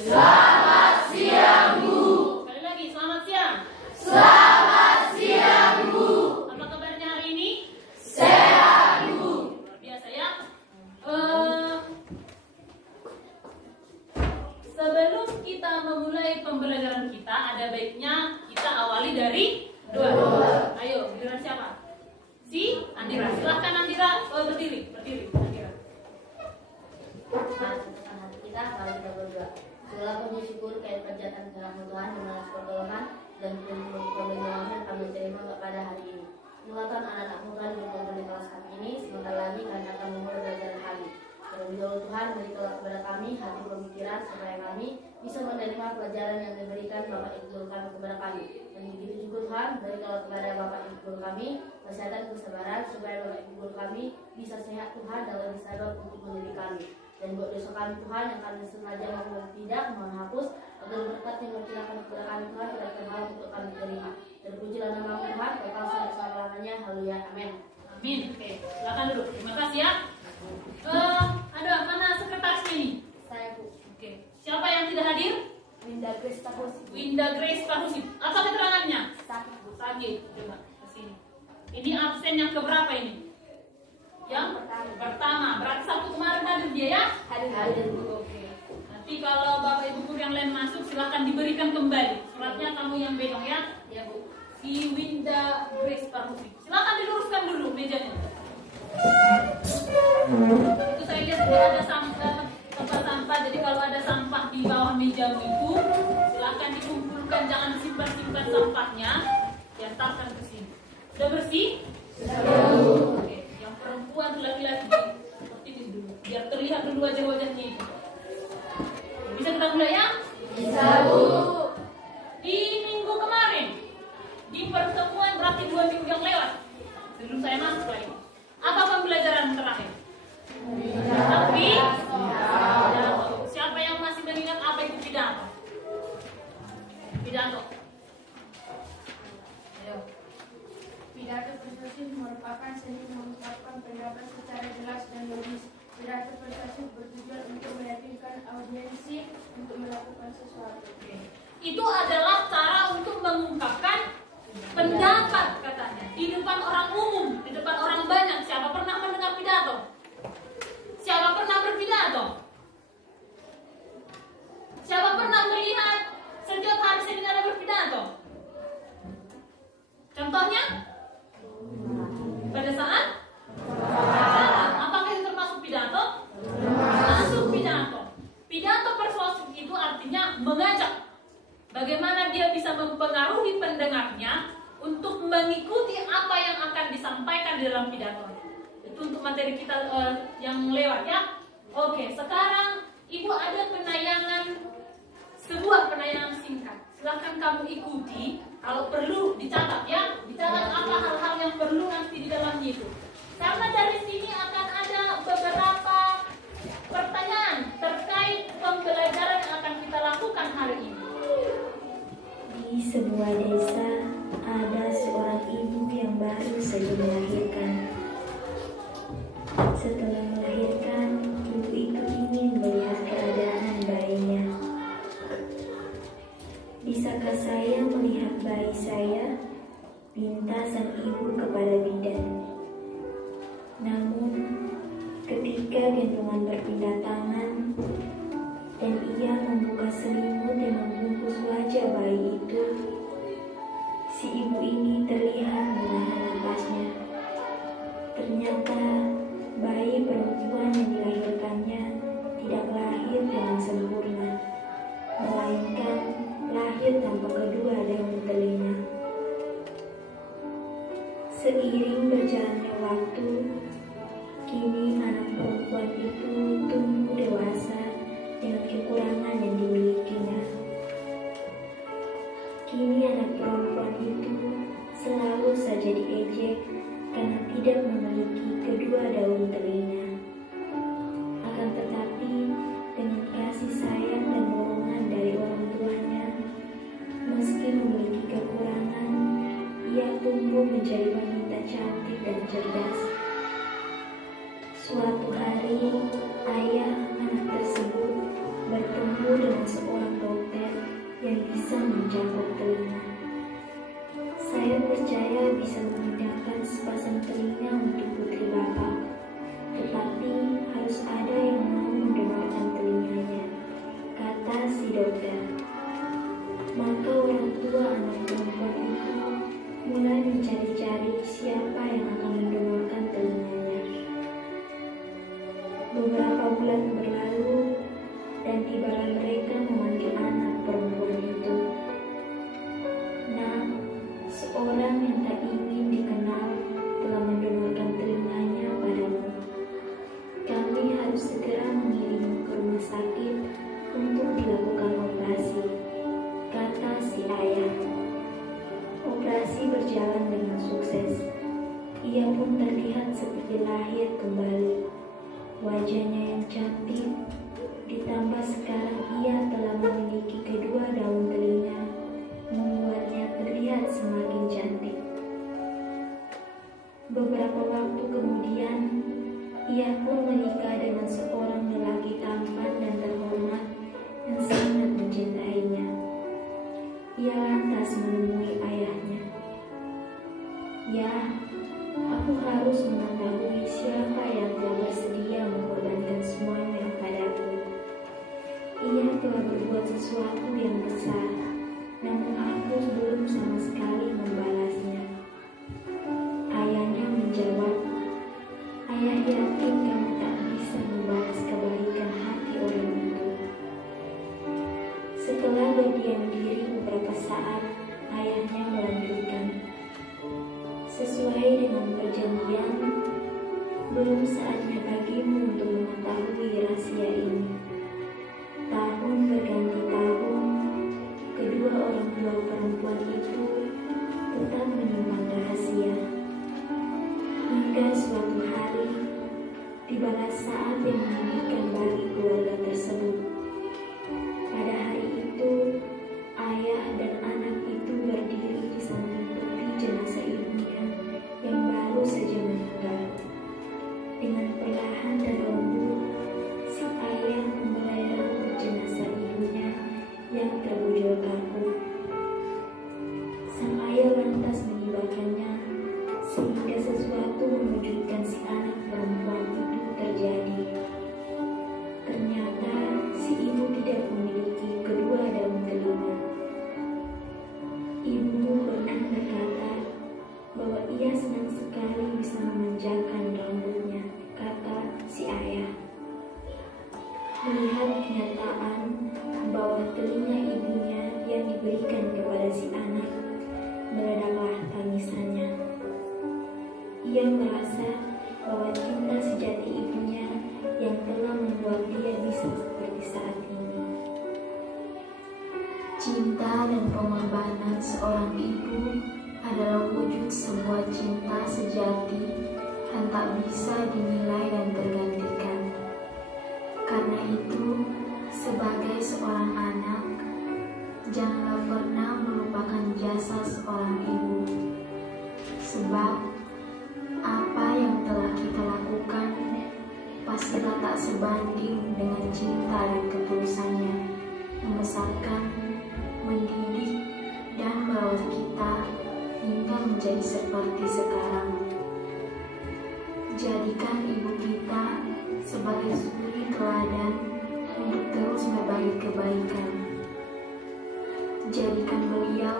Selamat siang, Bu. Sekali lagi, selamat siang. Selamat siang, Bu. Apa kabarnya hari ini? Sehat, Bu. Luar biasa ya. Sebelum kita memulai pembelajaran kita, ada baiknya kita awali dari doa. Ayo, giliran siapa? Si Andira. Silahkan Andira, berdiri. Andira. Hati kita, mari kita berdoa. Segala puji syukur kayak kerjaan dalam Tuhan dengan pertolongan dan pemberian yang kami terima pada hari ini. Mulakan anak-anakmu Tuhan berkumpul di kelas kami ini. Sebentar lagi kami akan memulai belajar kami. Terlebih dahulu Tuhan berikanlah kepada kami hati pemikiran supaya kami bisa menerima pelajaran yang diberikan Bapak Ibu Guru kami kepada kami. Dan begitu juga Tuhan berikanlah kepada Bapak Ibu Guru kami kesehatan kesabaran supaya Bapak Ibu Guru kami bisa sehat Tuhan dan lebih sabar untuk mendidik kami. Dan buat dosa kami Tuhan yang kami sengaja maupun tidak mohon hapus agar berkat yang berkirakan kepada kami Tuhan tidak terhalang untuk kami terima. Terpujilah nama Tuhan kekal sampai selama-lamanya. Haleluya, amin. Amin. Oke, silakan duduk. Terima kasih ya. Ada mana sekretarisnya ini? Saya Bu Oke. Siapa yang tidak hadir? Winda Grace Tahusi. Winda Grace Pahusi. Apa keterangannya? Sakit Bu. Sakit. Coba ke sini. Ini absen yang keberapa ini? Yang pertama. Berarti Sabtu kemarin hadir dia ya? Hadir Bu. Oke. Nanti kalau Bapak Ibu guru yang lain masuk silahkan diberikan kembali. Suratnya kamu yang pegang ya? Ya Bu. Si Winda Grace Pahusi. Silahkan diluruskan dulu mejanya. Itu saya lihat sudah ada tempat sampah. Jadi kalau ada sampah di bawah mejamu itu silahkan dikumpulkan, jangan simpan sampahnya, diantarkan ke sini. Sudah bersih? Oke. Yang perempuan laki-laki seperti ini dulu, biar terlihat dulu wajah-wajahnya itu. Bisa kita mulai ya? Bisa, Bu. Di minggu kemarin, di pertemuan berarti 2 minggu yang lewat, sebelum saya masuk lagi, apa pembelajaran terakhir? Tapi siapa yang masih mengingat apa itu pidato? Pidato. Ayo. Pidato persuasif merupakan seni mengungkapkan pendapat secara jelas dan logis. Pidato persuasif bertujuan untuk meyakinkan audiensi untuk melakukan sesuatu. Itu adalah cara untuk mengungkapkan pendapat katanya di depan orang umum, di depan orang banyak. Siapa pernah mendengar pidato? Siapa pernah berpidato? Siapa pernah melihat setiap hari Senin ada berpidato? Contohnya? Pada saat? Apakah itu termasuk pidato? Masuk pidato. Pidato persuasif itu artinya mengajak. Bagaimana dia bisa mempengaruhi pendengarnya untuk mengikuti apa yang akan disampaikan di dalam pidato. Itu untuk materi kita yang lewat ya. Oke, sekarang Ibu ada sebuah penayangan singkat. Silahkan kamu ikuti. Kalau perlu dicatat ya. Dicatat apa hal-hal yang perlu nanti di dalamnya itu. Karena dari sini akan ada beberapa pertanyaan terkait pembelajaran yang akan kita lakukan hari ini. Di sebuah desa ada seorang ibu yang baru saja melahirkan. Setelah melahirkan, ibu itu ingin melihat keadaan bayinya. Bisakah saya melihat bayi saya? Pinta sang ibu kepada bidan. Namun, ketika gendongan berpindah tangan dan ia membuka selimut dan membungkus wajah bayi itu, si ibu ini terlihat menahan napasnya. Ternyata bayi perempuan yang dilahirkannya tidak lahir dengan sempurna, melainkan lahir tanpa kedua daun telinga. Seiring berjalannya waktu, kini anak perempuan itu tumbuh dewasa dengan kekurangan yang dimilikinya. Kini anak perempuan itu selalu saja diejek karena tidak memiliki kedua daun telinga. Akan tetapi, dengan kasih sayang dan dorongan dari orang tuanya, meski memiliki kekurangan, ia tumbuh menjadi wanita cantik dan cerdas. Suatu hari, mencari-cari siapa yang akan mendonorkan telinganya. Beberapa bulan berlalu dan tibalah mereka memanggil anak perempuan itu. Nah, seorang yang tak ingin dikenal telah mendonorkan telinganya padamu. Kami harus segera mengirimmu ke rumah sakit untuk dilakukan operasi, kata si ayah. Operasi berjalan dengan sukses. Ia pun terlihat seperti lahir kembali. Wajahnya yang cantik, ditambah sekarang ia telah memiliki kedua daun telinga, membuatnya terlihat semakin cantik. Beberapa waktu kemudian, ia pun menikah dengan seorang lelaki tampan dan terhormat yang sangat mencintainya. Ia lantas menemui ayahnya. "Ya, aku harus mengetahui siapa yang telah bersedia mengorbankan semuanya padaku. Ia telah berbuat sesuatu yang besar, namun aku belum sama sekali membalasnya." Ayahnya menjawab, "Ayah yakin kamu tak bisa membalas kebaikan hati orang itu." Setelah berdiam diri beberapa saat, ayahnya melanjutkan, "Sesuai dengan perjanjian, belum saatnya bagimu untuk mengetahui rahasia ini." Tahun berganti tahun, kedua orang tua perempuan itu tetap menyimpan rahasia. Hingga suatu hari, tibalah saat yang menyedihkan bagi keluarga tersebut. Pada hari itu, ayah dan anak itu berdiri di samping peti jenazah ibunya yang baru saja meninggal. Dengan perlahan dan lembut, si ayah membelai rambut jenazah ibunya yang terbujur kaku. Sang ayah lantas mengibakannya, sehingga sesuatu mengejutkan si anak perempuan itu terjadi. Ternyata si ibu tidak memiliki kedua daun telinga. Ibu pernah berkata bahwa ia senang sekali bisa memanjangkan rambutnya, kata si ayah. Melihat kenyataan bahwa telinga ibunya yang diberikan kepada si anak, meredaklah tangisannya. Ia merasa bahwa cinta sejati ibunya yang telah membuat dia bisa seperti saat ini. Cinta dan pengorbanan seorang ibu adalah wujud sebuah cinta sejati yang tak bisa dinilai dan tergantikan. Karena itu, sebagai seorang anak, janganlah pernah melupakan jasa seorang ibu. Sebab apa yang telah kita lakukan pastilah tak sebanding dengan cinta dan ketulusannya membesarkan, mendidik, dan merawat kita hingga menjadi seperti sekarang. Jadikan ibu kita sebagai suri teladan untuk terus berbagi kebaikan. Jadikan beliau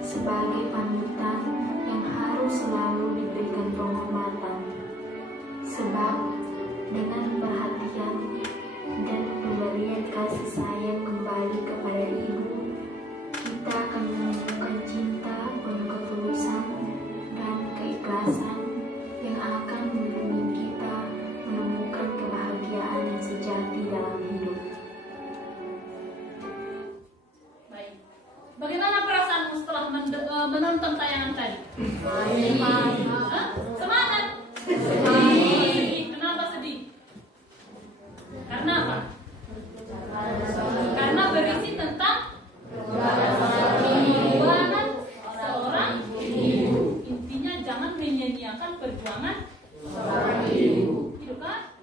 sebagai panutan yang harus selalu diberikan penghormatan. Sebab dengan perhatian dan pemberian kasih sayang kembali kepada ibu, kita akan menemukan cinta penuh ketulusan dan keikhlasan yang akan membimbing kita menemukan kebahagiaan yang sejati dalam hidup. Baik. Bagaimana perasaanmu setelah menonton tayangan tadi? Hah? Semangat? Sedih. Kenapa sedih? Karena apa? Karena berisi tentang perjuangan seorang ibu. Intinya jangan menyia-nyiakan perjuangan seorang ibu. Gitu kan?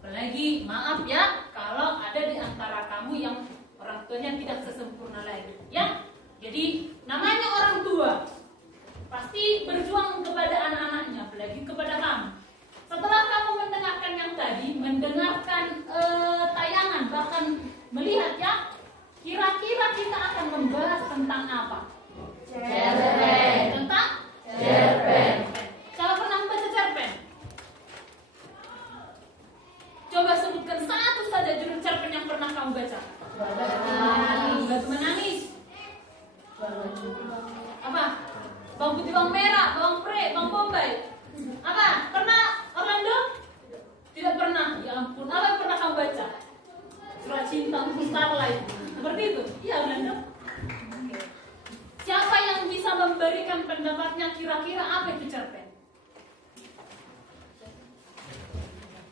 Apalagi maaf ya kalau ada di antara kamu yang orang tuanya tidak sesempurna lagi, ya. Jadi namanya orang tua pasti berjuang kepada anak-anaknya, apalagi kepada kamu. Setelah kamu mendengarkan yang tadi, mendengarkan tayangan, bahkan melihat ya, kira-kira kita akan membahas tentang apa? Cerai. cinta untuk Starlight. Seperti itu. Iya, Belanda. Siapa yang bisa memberikan pendapatnya kira-kira apa itu cerpen?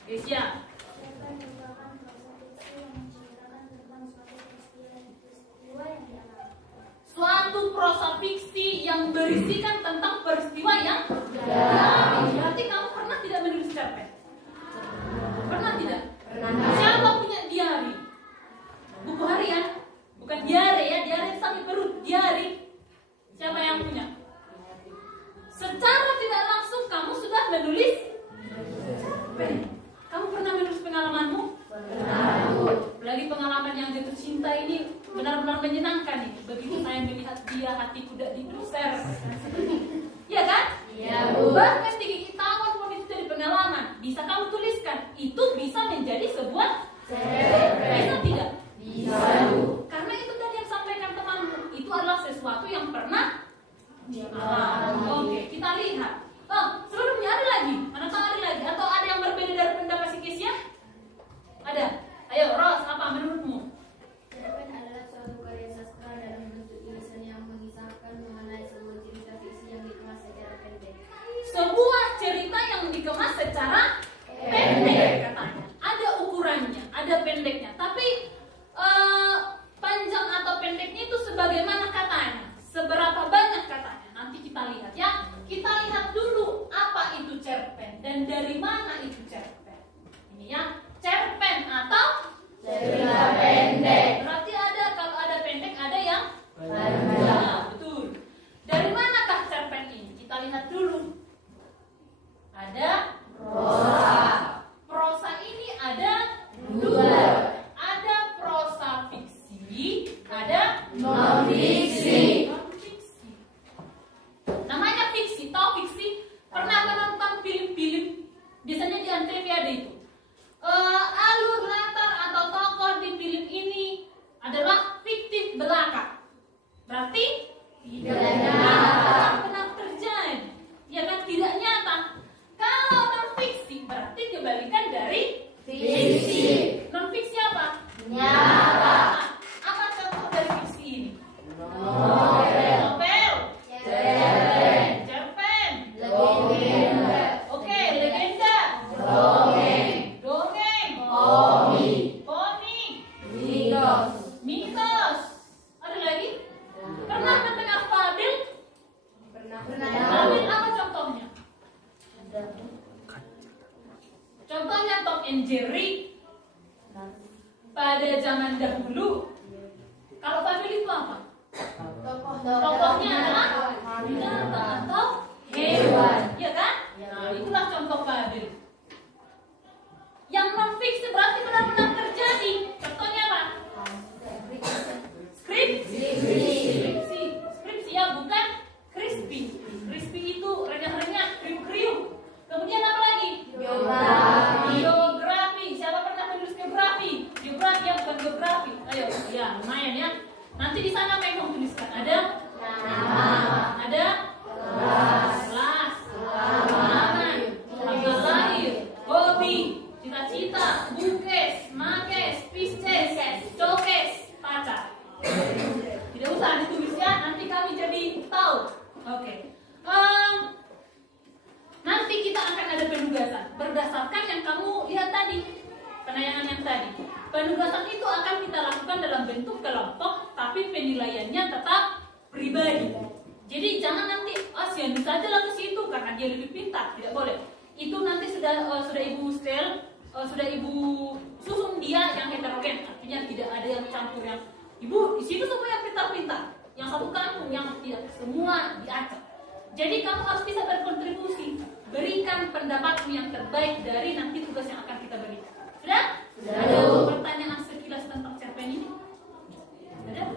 Kesia. Suatu prosa fiksi yang berisikan tentang peristiwa yang berarti kamu pernah tidak menulis cerpen? Pernah tidak? Siapa punya diari? Buku harian? Bukan diari ya, diari sampai perut, diari. Siapa yang punya? Secara tidak langsung kamu sudah menulis cerpen. Kamu pernah menulis pengalamanmu? Lagi pengalaman yang jatuh cinta ini benar-benar menyenangkan nih. Begitu saya melihat dia, hatiku udah diusir. Iya kan? Iya, Bu. Bahkan 3 tahun pun itu jadi pengalaman. Bisa kamu tuliskan. Itu bisa menjadi sebuah cerpen. Bisa tidak? Bisa, Bu. Karena itu tadi yang sampaikan temanmu. Itu adalah sesuatu yang pernah dialami. Oke, kita lihat. Oh, sebelumnya ada lagi? Manakah ada lagi? Atau ada yang berbeda dari pendapat si Kesia? Ada? Ayo, Ros, apa menurutmu? Cerpen adalah suatu karya sastra dalam bentuk tulisan yang mengisahkan mengenai sebuah cerita fiksi yang dikemas secara pendek. Sebuah cerita yang dikemas secara pendek katanya. Ada ukurannya, ada pendeknya. Tapi panjang atau pendeknya itu sebagaimana katanya? Seberapa banyak katanya? Nanti kita lihat ya. Kita lihat dulu apa itu cerpen dan dari mana itu cerpen. Ini ya, cerpen atau Cerita pendek. berarti ada, kalau ada pendek ada yang Panjang. ya, betul. Dari manakah cerpen ini? Kita lihat dulu. Ada Prosa. prosa ini ada Dua. Ada prosa fiksi, ada Non-fiksi. non-fiksi. Namanya fiksi, tahu fiksi? Pernah menonton film-film? Biasanya di Antv ada itu. Alur latar atau tokoh di film ini adalah fiktif belaka. Berarti tidak nyata. Benar terjadi. Ya kan, tidak nyata. Kalau non-fiksi berarti kebalikan dari Fiksi. non-fiksi apa? Nyata. Apa contoh dari fiksi ini? Novel. Novel, Cerpen. cerpen, Legenda. oke, legenda, Dongeng. dongeng, Komik. komik, Mitos. mitos. Ada lagi? Pernah mendengar fabel? Fabel apa contohnya? Contohnya Tom and Jerry pada zaman dahulu. Kalau fabel itu apa? Tokohnya adalah binatang atau hewan, ya kan? Nah, itulah contoh fabel. Yang non-fiksi berarti benar-benar terjadi. Contohnya apa? Skripsi ya, bukan crispy. Crispy itu renyah-renyah, kriuk-kriuk. Kemudian apa lagi? Biografi. Siapa pernah menulis biografi? Biografi ya, bukan geografi. Ayo, ya lumayan ya. Nanti di sana apa yang kamu tuliskan? Ada ada kelas, nama, tanggal lahir, hobi, cita-cita, bukes, makes, pisces, cokes, pacar. Tidak usah ditulis ya, nanti kami jadi tahu. Oke. Nanti kita akan ada penugasan berdasarkan yang kamu lihat tadi, penayangan yang tadi. Penugasan itu akan kita lakukan dalam bentuk kelompok, tapi penilaiannya tetap pribadi. Jadi jangan nanti sianu saja lah ke situ karena dia lebih pintar, tidak boleh. Itu nanti sudah ibu stel, sudah ibu susun dia yang heterogen, artinya tidak ada yang campur yang ibu di situ semua yang pintar-pintar, yang satu kampung yang tidak, semua diacak. Jadi kamu harus bisa berkontribusi, berikan pendapatmu yang terbaik dari nanti tugas yang akan kita berikan. Sudah? Ada pertanyaan sekilas tentang cerpen ini? Ada?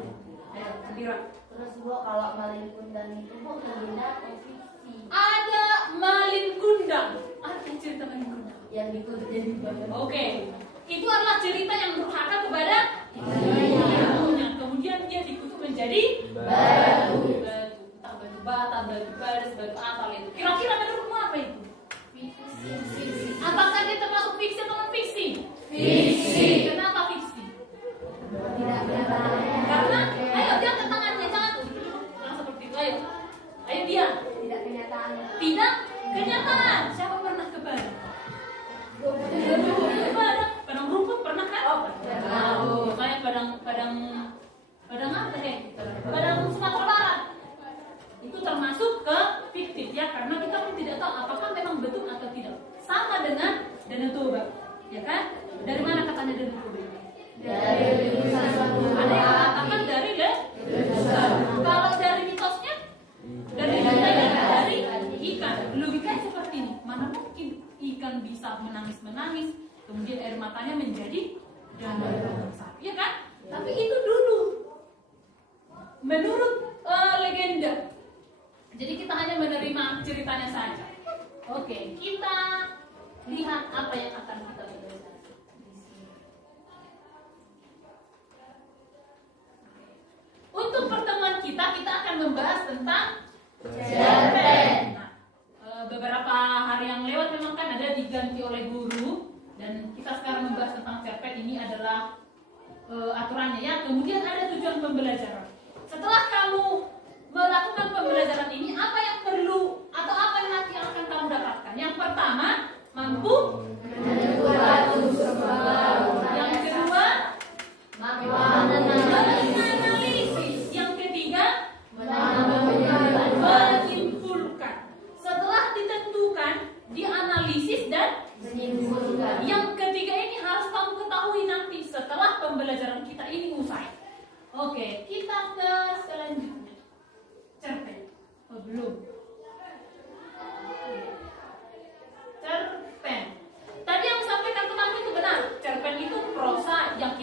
Ayo, Sendira. Terus Bu, kalau Malin Kundang itu Bu, legenda atau fiksi? Ada Malin Kundang. Apa cerita Malin Kundang? Yang dikutuk jadi bagian. Oke, itu adalah cerita yang durhaka kepada ibunya. Kemudian dia dikutuk menjadi Batu. entah batu bata, batu badas, batu apa itu. Kira-kira menurutmu apa itu? Apakah dia termasuk fiksi atau non fiksi? Fiksi. Kenapa fiksi? dari kubik? Dari letusan suatu Ada yang api. mengatakan dari Letusan. Kalau dari mitosnya dari ikan. Logikanya seperti ini. Mana mungkin ikan bisa menangis, kemudian air matanya menjadi darah besar, ya kan? Tapi itu dulu menurut legenda. Jadi kita hanya menerima ceritanya saja. Oke, kita lihat apa yang akan kita baca. Untuk pertemuan kita akan membahas tentang cerpen. Nah, beberapa hari yang lewat memang kan ada diganti oleh guru, dan kita sekarang membahas tentang cerpen. Ini adalah aturannya ya. Kemudian ada tujuan pembelajaran. Setelah kamu melakukan pembelajaran ini, apa yang perlu atau apa yang nanti akan kamu dapatkan? Yang pertama, mampu yang kedua, menganalisis. Yang ketiga, menyimpulkan. Setelah ditentukan, dianalisis dan Menyimpulkan. yang ketiga ini harus kamu ketahui nanti setelah pembelajaran kita ini usai. Oke, kita ke selanjutnya. Cerpen. Oh, belum. Cerpen. Tadi yang sampaikan teman itu benar. Cerpen itu prosa yang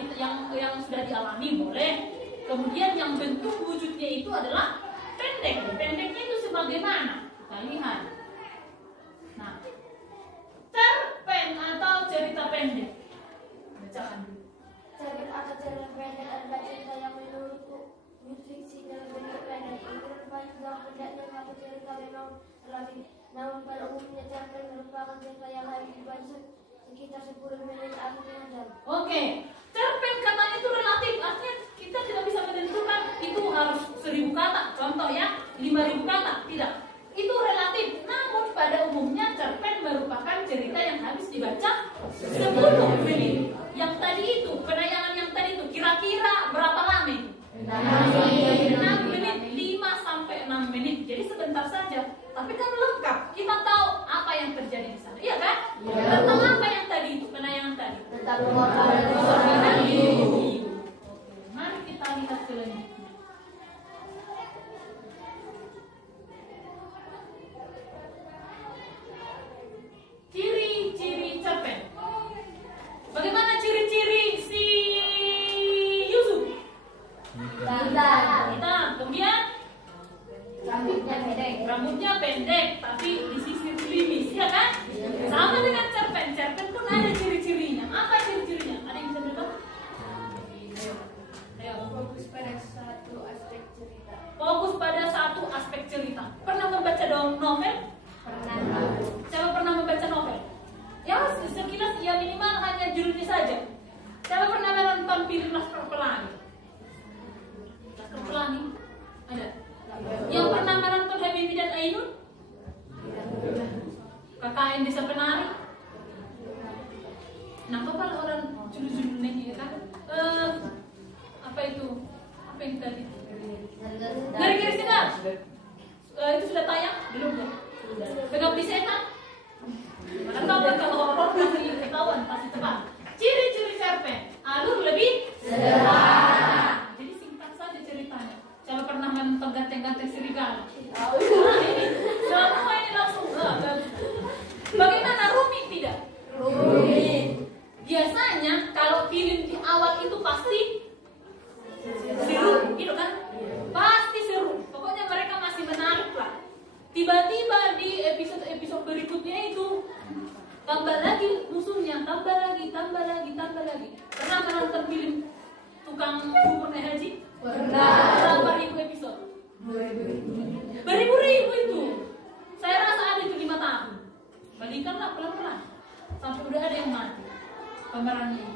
sudah dialami boleh. Kemudian yang bentuk wujudnya itu adalah pendek. Pendeknya itu sebagaimana? Kita lihat. Nah, cerpen atau cerita pendek. Bacakan dulu. Cerpen atau cerita pendek adalah cerita yang menurutku fiksi dalam bentuk pendek. Ukuran panjang dan pendeknya satu cerita memang relatif. Namun pada umumnya cerpen merupakan cerita yang harus dibaca sekitar 10 menit atau setengah jam. Oke, cerpen katanya itu relatif, artinya kita tidak bisa menentukan itu harus 1000 kata, contoh ya, 5000 kata, tidak. Itu relatif, namun pada umumnya cerpen merupakan cerita yang habis dibaca 10 menit. Yang tadi itu, penayangan yang tadi itu, kira-kira berapa lama itu? 6 menit, 5 sampai 6 menit, jadi sebentar saja. Tapi kan lengkap, kita tahu apa yang terjadi di sana, iya kan? Tentang apa yang tadi itu, penayangan tadi? Tentang pengorbanan hidup. Oke, mari kita lihat selanjutnya. Ciri-ciri cerpen. Bagaimana ciri-ciri si Yusuf? Hitam. Kemudian rambutnya pendek, tapi disisir klimis, ya kan? Sama dengan cerpen. Cerpen pun ada ciri-cirinya. Apa ciri-cirinya? Ada yang bisa beritahu? Ayo. Fokus pada satu aspek cerita. Fokus pada satu aspek cerita. Pernah membaca novel? Pernah. Siapa pernah membaca novel? Ya, sekilas ya minimal hanya judulnya saja. Siapa pernah menonton film Laskar Pelangi? Laskar Pelangi? Ada? Yang pernah menonton Habibie dan Ainun? KKN Desa Penari? Nah, kalau orang judul-judulnya ya kan? Apa itu? Apa yang tadi? Garis-garis sedap. Itu sudah tayang? Belum ya? Pegap di setan? Mana tahu kan kalau horor pasti ketahuan, pasti tebak. Ciri-ciri cerpen, alur lebih sederhana. Jadi singkat saja ceritanya. Siapa pernah menonton Ganteng-Ganteng Serigala? Nah, ini semua ini langsung bagus. Bagaimana, rumit tidak? Rumit. Biasanya kalau film di awal itu pasti seru, gitu kan? Pasti seru. Pokoknya mereka masih menarik lah. Tiba-tiba di episode berikutnya itu tambah lagi musuhnya, tambah lagi. Pernah menonton film Tukang Bubur Haji? Pernah. Berapa ribu episode? Beribu-ribu itu. Saya rasa ada itu 5 tahun. Balikanlah pelan-pelan sampai udah ada yang mati pemerannya.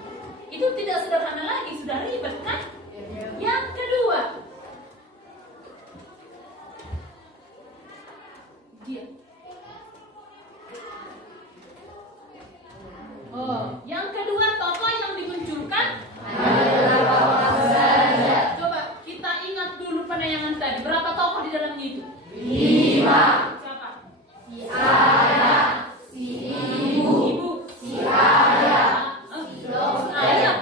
Itu tidak sederhana lagi, sudah ribet kan? Yang kedua, dia. Yang kedua, tokoh yang dimunculkan Adalah Bapak saja. Coba kita ingat dulu penayangan tadi. Berapa tokoh di dalamnya itu? 5. Siapa? Si ayah, si ibu, Ibu. si ayah, Ayah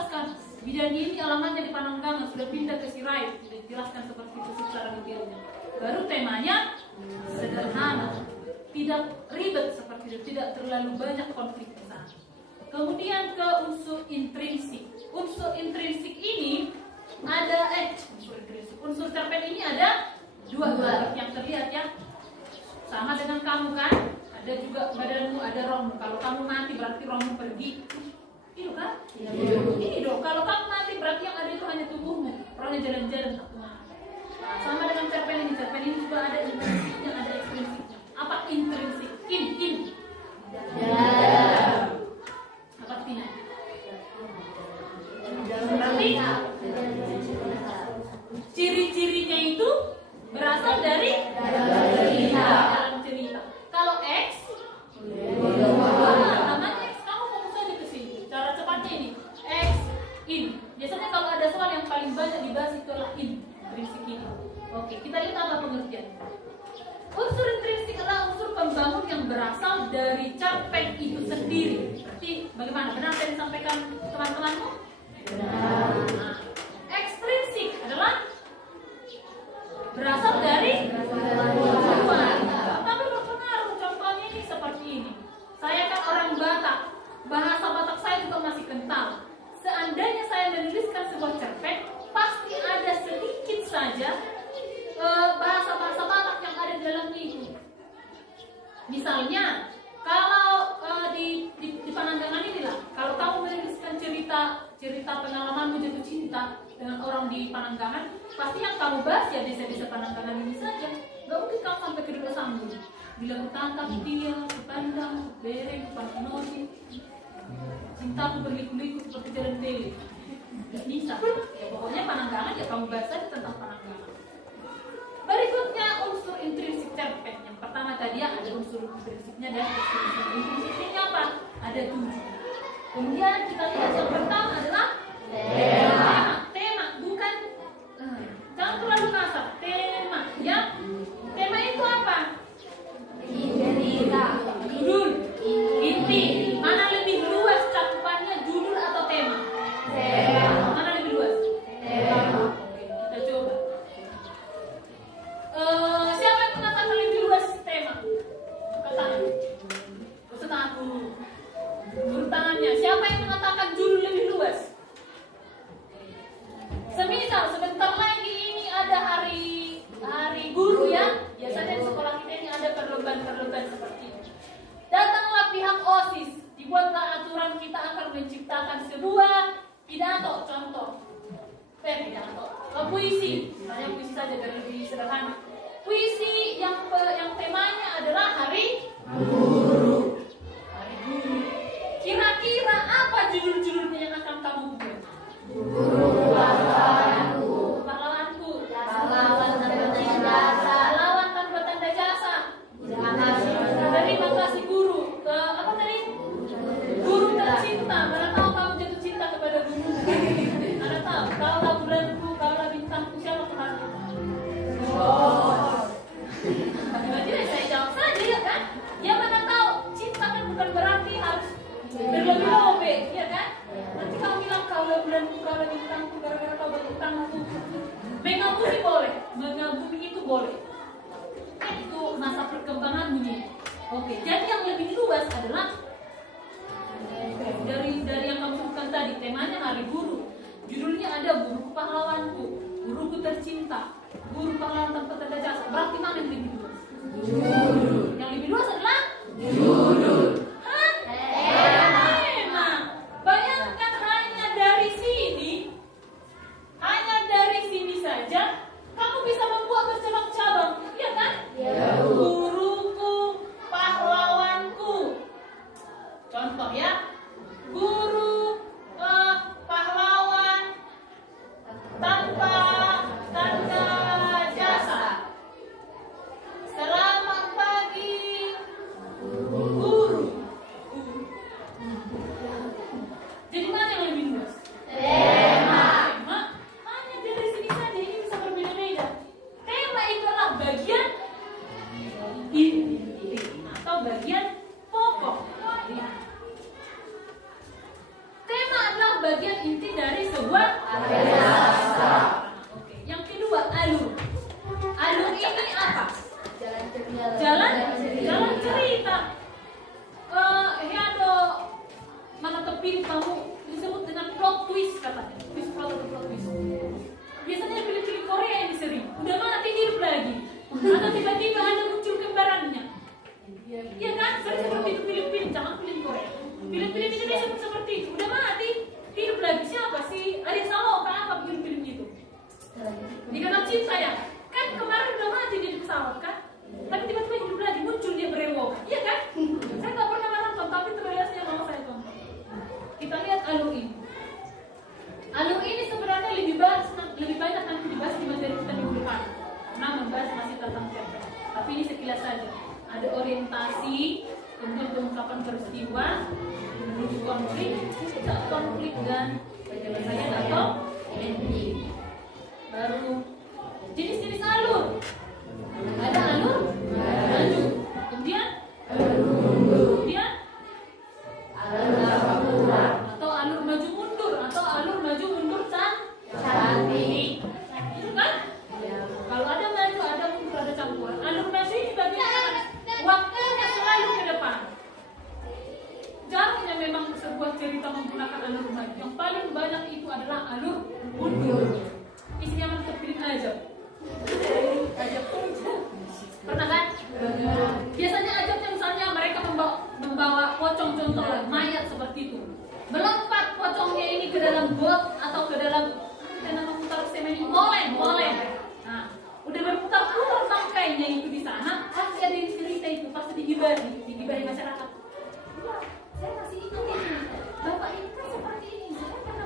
dijelaskan bidan ini alamatnya di Pananggangan, sudah pindah ke Sirait, sudah dijelaskan seperti itu secara detailnya. Baru temanya sederhana, tidak ribet seperti itu, tidak terlalu banyak konflik di sana. Kemudian ke unsur intrinsik. Unsur intrinsik ini ada unsur cerpen ini ada dua yang terlihat ya, sama dengan kamu kan, ada juga badanmu, ada rohmu. Kalau kamu mati berarti rohmu pergi, itu kan? Ini dong, kalau kamu mati berarti yang ada itu hanya tubuhmu, rohnya jalan-jalan. Sama dengan cerpen ini juga ada intrinsiknya, ada ekstrinsiknya. Apa intrinsik? In. Apa artinya? Berarti ciri-cirinya itu berasal dari dalam cerita. Kalau X, namanya X, kamu fokus aja ke sini. Cara cepatnya ini, X, in. Biasanya kalau ada soal yang paling banyak dibahas itu adalah intrinsik ini. Oke, kita lihat apa pengertian. Unsur intrinsik adalah unsur pembangun yang berasal dari cerpen itu sendiri. Berarti bagaimana? Benar yang disampaikan teman-temanmu? Benar. Nah, ekstrinsik adalah berasal dari luar, tapi berpengaruh. Contohnya ini seperti ini. Saya kan orang Batak, bahasa Batak saya juga masih kental. Seandainya saya menuliskan sebuah cerpen, pasti ada sedikit saja bahasa-bahasa Batak yang ada di dalam itu. Misalnya, kalau di Pananggangan inilah, kalau kamu menuliskan cerita pengalamanmu jatuh cinta dengan orang di Pananggangan, pasti yang kamu bahas ya desa-desa Pananggangan ini saja. Gak mungkin kamu sampai ke Desa Sambung. Bila kutangkap dia, kupandang, kubereng, kupantinoti, cintaku berliku-liku seperti jalan tele. Gak bisa. Ya, pokoknya Pananggangan ya kamu bahas saja tentang Pananggangan. Berikutnya unsur intrinsik cerpen. Yang pertama tadi ada unsur intrinsiknya dan ekstrinsiknya. Intrinsiknya apa? Ada 7. Kemudian kita lihat yang pertama adalah tema. Bukan jangan terlalu kasar. Tema ya. Tema itu apa? Judul, inti. Mana lebih luas cakupannya, judul atau tema? Mana lebih luas? Tema. Oke, kita coba. Siapa yang mengatakan lebih luas tema? Katakan. Maksud aku. Turun tangannya. Siapa yang mengatakan judul lebih luas? Semisal sebentar lagi ini ada hari guru ya. Biasanya di sekolah kita ini ada perlombaan seperti ini. Datanglah pihak OSIS, dibuatlah aturan kita akan menciptakan sebuah pidato, contoh. Puisi, misalnya puisi saja biar lebih sederhana. Puisi yang temanya adalah hari guru. Kira-kira apa judul-judulnya yang akan kamu buat? Guru pahlawanku. Pahlawanku. Pahlawan tanpa tanda jasa. Terima kasih guru. Apa tadi? Guru tercinta. Mana tahu kamu jatuh cinta kepada guru? Mana tahu? Kaulah bulanku, kaulah bintangku. Siapa kenalnya? Jadi saya jawab saja ya kan? Ya mana tahu cinta kan bukan berarti harus berlebih-lebih, ya kan? Nanti kamu bilang kaulah bulanku, kaulah bintangku, gara-gara kau berutangku. Mengagumi boleh, mengagumi itu boleh. Itu masa perkembangannya. Oke, jadi yang lebih luas adalah dari yang kamu sebutkan tadi, temanya hari guru. Judulnya ada Guruku Pahlawanku, Guruku Tercinta, Guru Pahlawan Tanpa Tanda Jasa. Berarti mana yang lebih luas? Judul. Yang lebih luas adalah judul. Hah? Tema. Bayangkan hanya dari sini saja kamu bisa membuat bercabang-cabang, iya kan? Ya. Guruku, pahlawanku. Contoh ya, guru pahlawan tanpa tanda jasa. Selamat pagi, guru. tiba-tiba ada muncul kembarannya. Iya kan? Seperti itu film-film, jangan film Korea. Film-film Indonesia pun seperti itu. Udah mati, hidup lagi. Siapa sih? Ada sama apa film-film itu? Dikatakan cinta ya? Kan kemarin udah mati dia di pesawat kan? Tapi tiba-tiba hidup lagi, muncul dia berewok. Iya kan? Saya nggak pernah nonton, tapi terlihatnya mau saya tonton. Kita lihat alur ini. Alur ini sebenarnya lebih banyak nanti dibahas di materi kita minggu depan. Nah, membahas masih tentang cerpen. Tapi ini sekilas saja. Ada orientasi, kemudian pengungkapan peristiwa, menuju konflik, dan penyelesaian atau ending. Baru jenis-jenis alur. Ada alur maju, kemudian kemudian atau alur maju mundur atau alur maju mundur cantik. Itu kan? Kalau ada maju, ada mundur, ada campuran. Alur maju ini bagian waktunya selalu ke depan. Jarangnya memang sebuah cerita menggunakan alur maju. Yang paling banyak itu adalah alur mundur. Isinya mantap pilih aja. Pernah kan? Biasanya ajabnya misalnya mereka membawa pocong, contoh mayat seperti itu, melompat pocongnya ini ke dalam got atau ke dalam memutar semen moleng. Nah, udah berputar-putar bangkainya itu di sana, pasti ada yang cerita itu, pasti digibahi masyarakat. Ya, saya masih ingat ini. Bapak ini kan seperti ini. Saya pernah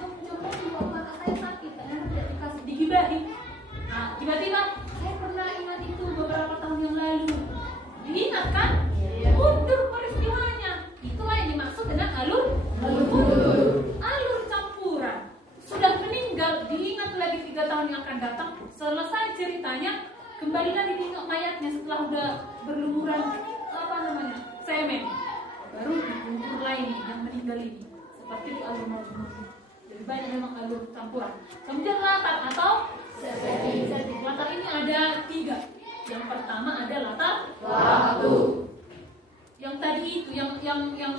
mencoba mata saya sakit, ternyata tidak dikasih digibahi. Nah, tiba-tiba saya pernah ingat itu beberapa tahun yang lalu. Diingat kan? Mundur peristiwanya. Itulah yang dimaksud dengan alur mundur. Alur campuran. Sudah meninggal, diingat lagi 3 tahun yang akan datang. Selesai ceritanya, kembali lagi tengok mayatnya setelah udah berlumuran semen. Baru dikumpul lagi yang meninggal ini. Seperti itu alur mundur. Jadi banyak memang alur campuran. Kemudian latar atau setting. Latar ini ada 3. Yang pertama ada latar waktu. Yang tadi itu, yang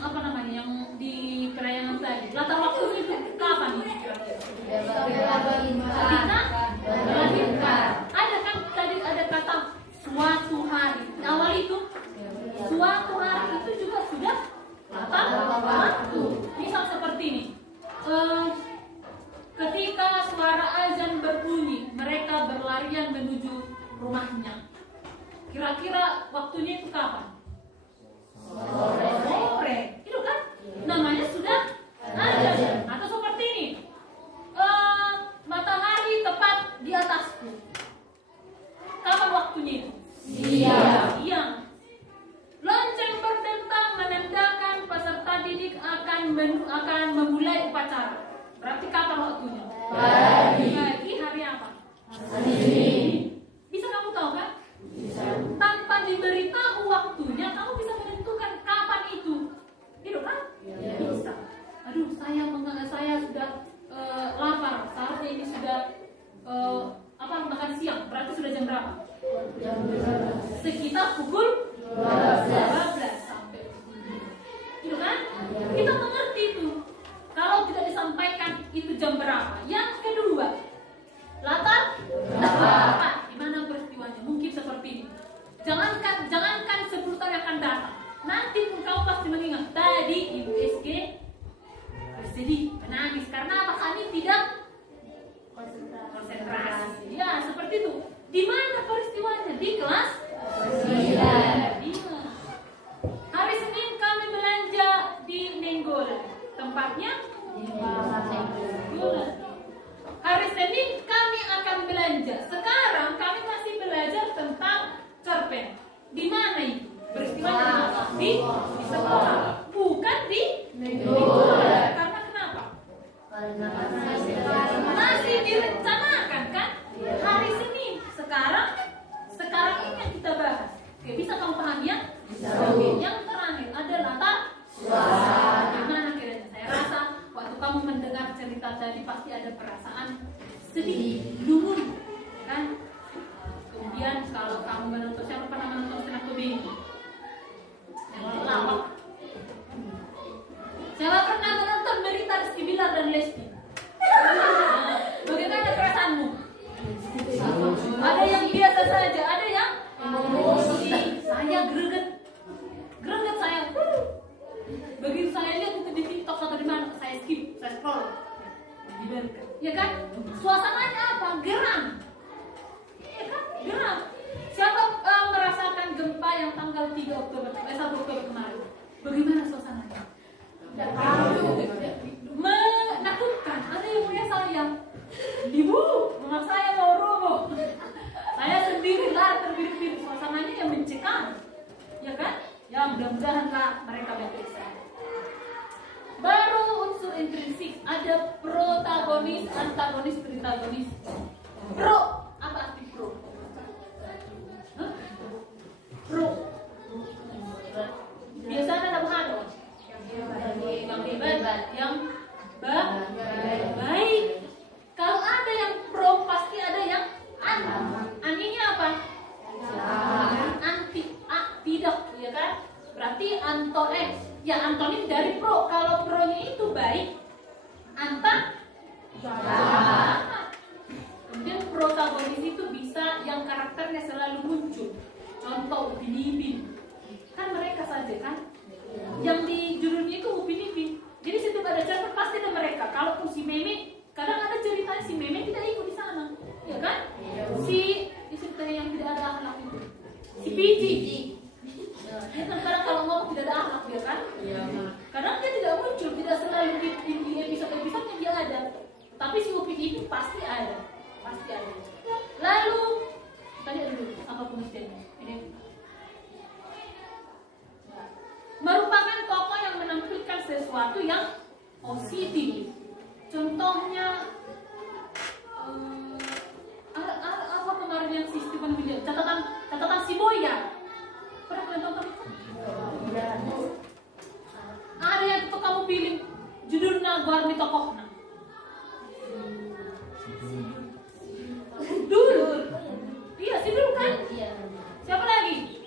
apa namanya, yang di perayaan tadi. Latar waktu itu kapan kira-kira? Ketika melahirkan. Ada kan tadi ada kata suatu hari. Awal itu suatu hari itu juga sudah latar waktu. Misal seperti ini. Ketika suara azan berbunyi, mereka berlarian menuju rumahnya. Kira-kira waktunya itu kapan? Sore. Itu kan? Namanya sudah azan. Atau seperti ini. Matahari tepat di atasku. Kapan waktunya itu? Siang. Lonceng berdentang menandakan peserta didik akan memulai upacara. Berarti kapan waktunya? Pagi. Hari apa? Senin. Bisa kamu tahu kan? Bisa. Tanpa diberitahu waktunya, kamu bisa menentukan kapan itu. Gitu kan? Bisa. Aduh, saya sudah lapar. Seharusnya ini sudah makan siang. Berarti sudah jam berapa? Jam 12. Sekitar pukul 12 sampai. Gitu kan? Kita mengerti itu. Kalau tidak disampaikan itu jam berapa? Yang kedua, latar tepat. Di mana peristiwanya? Mungkin seperti ini. Jangankan 10 tahun yang akan datang. Nanti pun kamu pasti mengingat tadi Ibu SG bersedih, menangis karena apa? Kami tidak konsentrasi. Ya, seperti itu. Di mana peristiwanya? Di kelas 9. Hari Senin kami belanja di Nenggolan. Tempatnya di Nenggolan. Hari Senin kami akan belanja. Sekarang kami masih belajar tentang cerpen. Di mana itu? Peristiwanya di sekolah, bukan di Nenggolan. Karena kenapa? Masih direncanakan kan? Hari Senin. Sekarang ini yang kita bahas. Oke, bisa kamu pahami ya? Bisa. Yang terakhir ada latar suara. Gimana kiranya? Saya rasa waktu kamu mendengar cerita tadi pasti ada perasaan sedih, lumun, kan? Kemudian kalau kamu menonton, siapa pernah menonton stand-up comedy? Yang lawak. Siapa pernah menonton berita Rizky Bilar dan Lesti? Bagaimana perasaanmu? Ada yang biasa saja, ada yang ya kan? Suasananya apa? Geram, ya kan? Geram. Siapa merasakan gempa yang tanggal 1 Oktober kemarin? Bagaimana suasananya? Menakutkan. Ada yang punya saya, ibu, rumah saya mau roboh. Saya sendiri lari terbirit-birit, suasananya yang mencekam, ya kan? Ya mudah-mudahanlah mereka baik-baik saja. Baru unsur intrinsik, ada protagonis, antagonis, tritagonis. Pro, apa arti pro? Pro. Biasanya ada bahado. Yang hebat, yang baik. Kalau ada yang pro, pasti ada yang anti. Antinya apa? Anti, tidak, ya kan? Berarti antonim dari pro. Kalau pro-nya itu baik, jahat. Kemudian protagonis itu bisa yang karakternya selalu muncul. Contoh Upin Ipin, kan mereka saja kan yang di judulnya itu Upin Ipin. Jadi setiap ada cerita pasti ada mereka. Kalau si Meme, kadang ada ceritanya si Meme tidak ikut di sana, ya kan? Si ceritanya yang tidak ada akhlak itu, si Piji. Ya kan kadang kalau ngomong tidak ada akhlak, ya kan? Kadang dia tidak muncul, tidak selalu di episode-episodenya dia ada. Tapi si Upin Ipin pasti ada. Lalu tanya dulu apa pengertiannya? Ini merupakan tokoh yang menampilkan sesuatu yang positif. Contohnya apa kemarin yang si Stephen William, catatan si Boya. Pernah kalian tonton itu? Ada yang tuh kamu pilih judulnya Guarni tokohnya. Dulu. Iya, si dulu kan? Siapa lagi?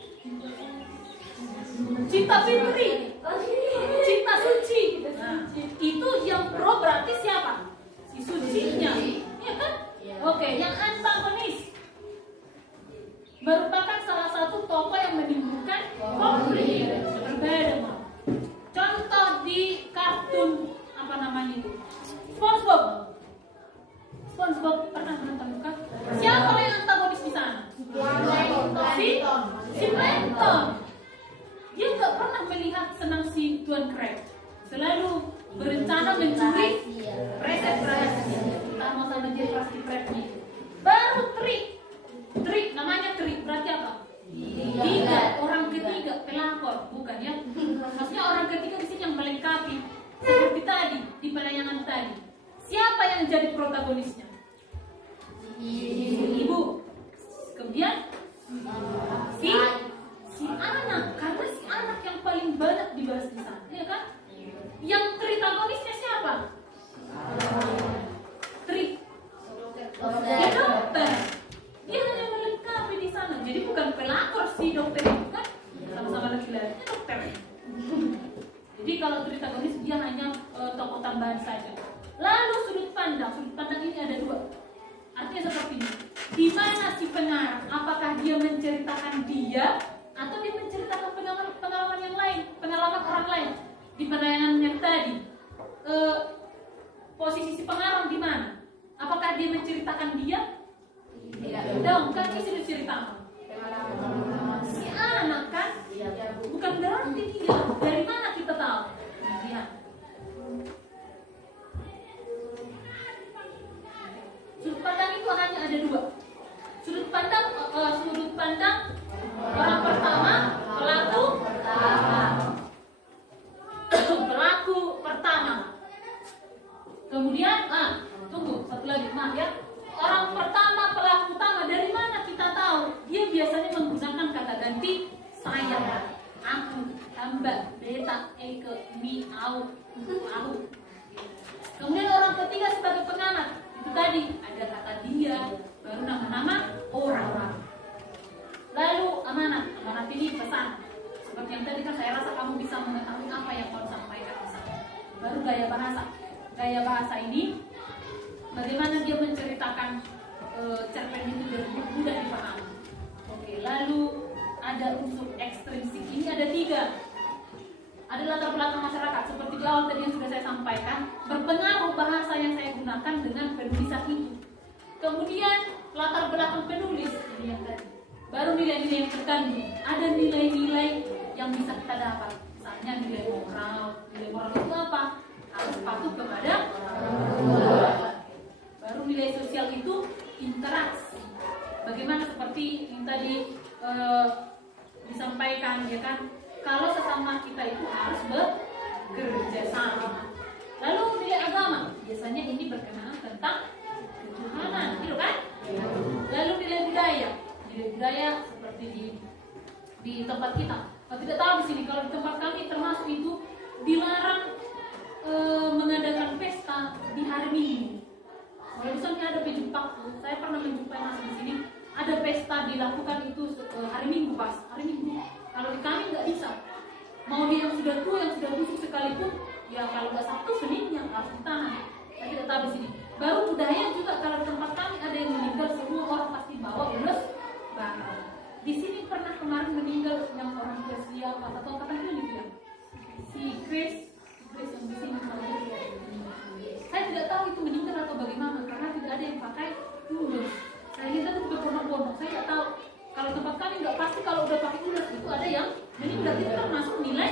Cinta Fitri, Cinta Suci. Itu yang pro berarti siapa? Si Sucinya, iya kan? Oke, yang antagonis merupakan salah satu tokoh yang menimbulkan konflik. Berbeda. Contoh di kartun apa namanya itu? SpongeBob. SpongeBob pernah menonton kan? Siapa yang antagonis di sana? Si Plankton. Dia nggak pernah melihat senang si Tuan Crab. Selalu berencana mencuri resep rahasia. Kita mau sama dia pasti Crabnya. Baru Trik, namanya Trik berarti apa? Tiga, orang ketiga, pelakor, bukan ya? Maksudnya orang ketiga di sini yang melengkapi seperti tadi di penayangan tadi. Siapa yang jadi protagonisnya? Ibu. Kemudian si anak, karena si anak yang paling banyak dibahas di sana, ya kan? Yang tritagonisnya siapa? Dia dokter. Dia hanya melengkapi di sana. Jadi bukan pelakor si dokter itu kan? Sama-sama laki-laki dokter. Jadi kalau tritagonis dia hanya tokoh tambahan saja. Lalu sudut pandang ini ada dua. Artinya seperti ini. Di mana si pengarang? Apakah dia menceritakan dia atau dia menceritakan pengalaman yang lain, pengalaman orang lain? Di penayangan yang tadi, posisi si pengarang di mana? Apakah dia menceritakan dia? Tidak. Dong, kan dia sudah ceritakan. Si anak kan? Bukan berarti dia. Dari mana kita tahu? Lihat. Sudut pandang itu hanya ada dua. Sudut pandang orang pertama, pelaku pertama. Kemudian, tunggu satu lagi, maaf ya. Orang pertama, pelaku utama, dari mana kita tahu? Dia biasanya menggunakan kata ganti saya, aku, hamba, beta, eke, mi, au. Kemudian orang ketiga sebagai pengamat. Itu tadi ada kata dia, baru nama-nama orang. Lalu amanat ini pesan. Seperti yang tadi kan saya rasa kamu bisa mengetahui apa yang mau sampaikan di sana. Baru gaya bahasa. Gaya bahasa ini bagaimana dia menceritakan cerpen itu biar mudah dipahami. Oke, lalu ada unsur ekstrinsik. Ini ada 3. Ada latar belakang masyarakat seperti di awal tadi yang sudah saya sampaikan. Berpengaruh bahasa yang saya gunakan dengan Kemudian latar belakang penulis ini yang tadi. Baru nilai-nilai yang terkandung. Ada nilai-nilai yang bisa kita dapat. Misalnya nilai moral. Nilai moral itu apa? Harus patuh kepada orang tua. Baru nilai sosial itu interaksi. Bagaimana seperti yang tadi disampaikan, ya kan? Kalau sesama kita itu harus bekerja sama. Lalu nilai agama, biasanya ini berkenaan tentang ketuhanan, gitu kan? Lalu nilai budaya seperti di tempat kita. Kalau tidak tahu di sini, kalau di tempat kami termasuk itu dilarang mengadakan pesta di hari Minggu. Kalau misalnya ada Jepang, saya pernah menjumpai masih di sini ada pesta dilakukan itu hari Minggu pas hari Minggu. Kalau di kami nggak bisa. Mau dia yang sudah tua, yang sudah busuk sekalipun, ya kalau nggak Sabtu Seninnya harus ditahan. Saya tidak tahu di sini. Baru budaya juga kalau di tempat kami ada yang meninggal, semua orang pasti bawa ulas bakar. Di sini pernah kemarin meninggal yang orang tua siapa atau katanya dia si Grace yang di sini. Saya tidak tahu itu meninggal atau bagaimana karena tidak ada yang pakai ulas. Saya lihat itu berbondong-bondong. Saya tidak tahu. Kalau tempat kami nggak pasti kalau udah pakai ulas itu ada yang meninggal, itu termasuk nilai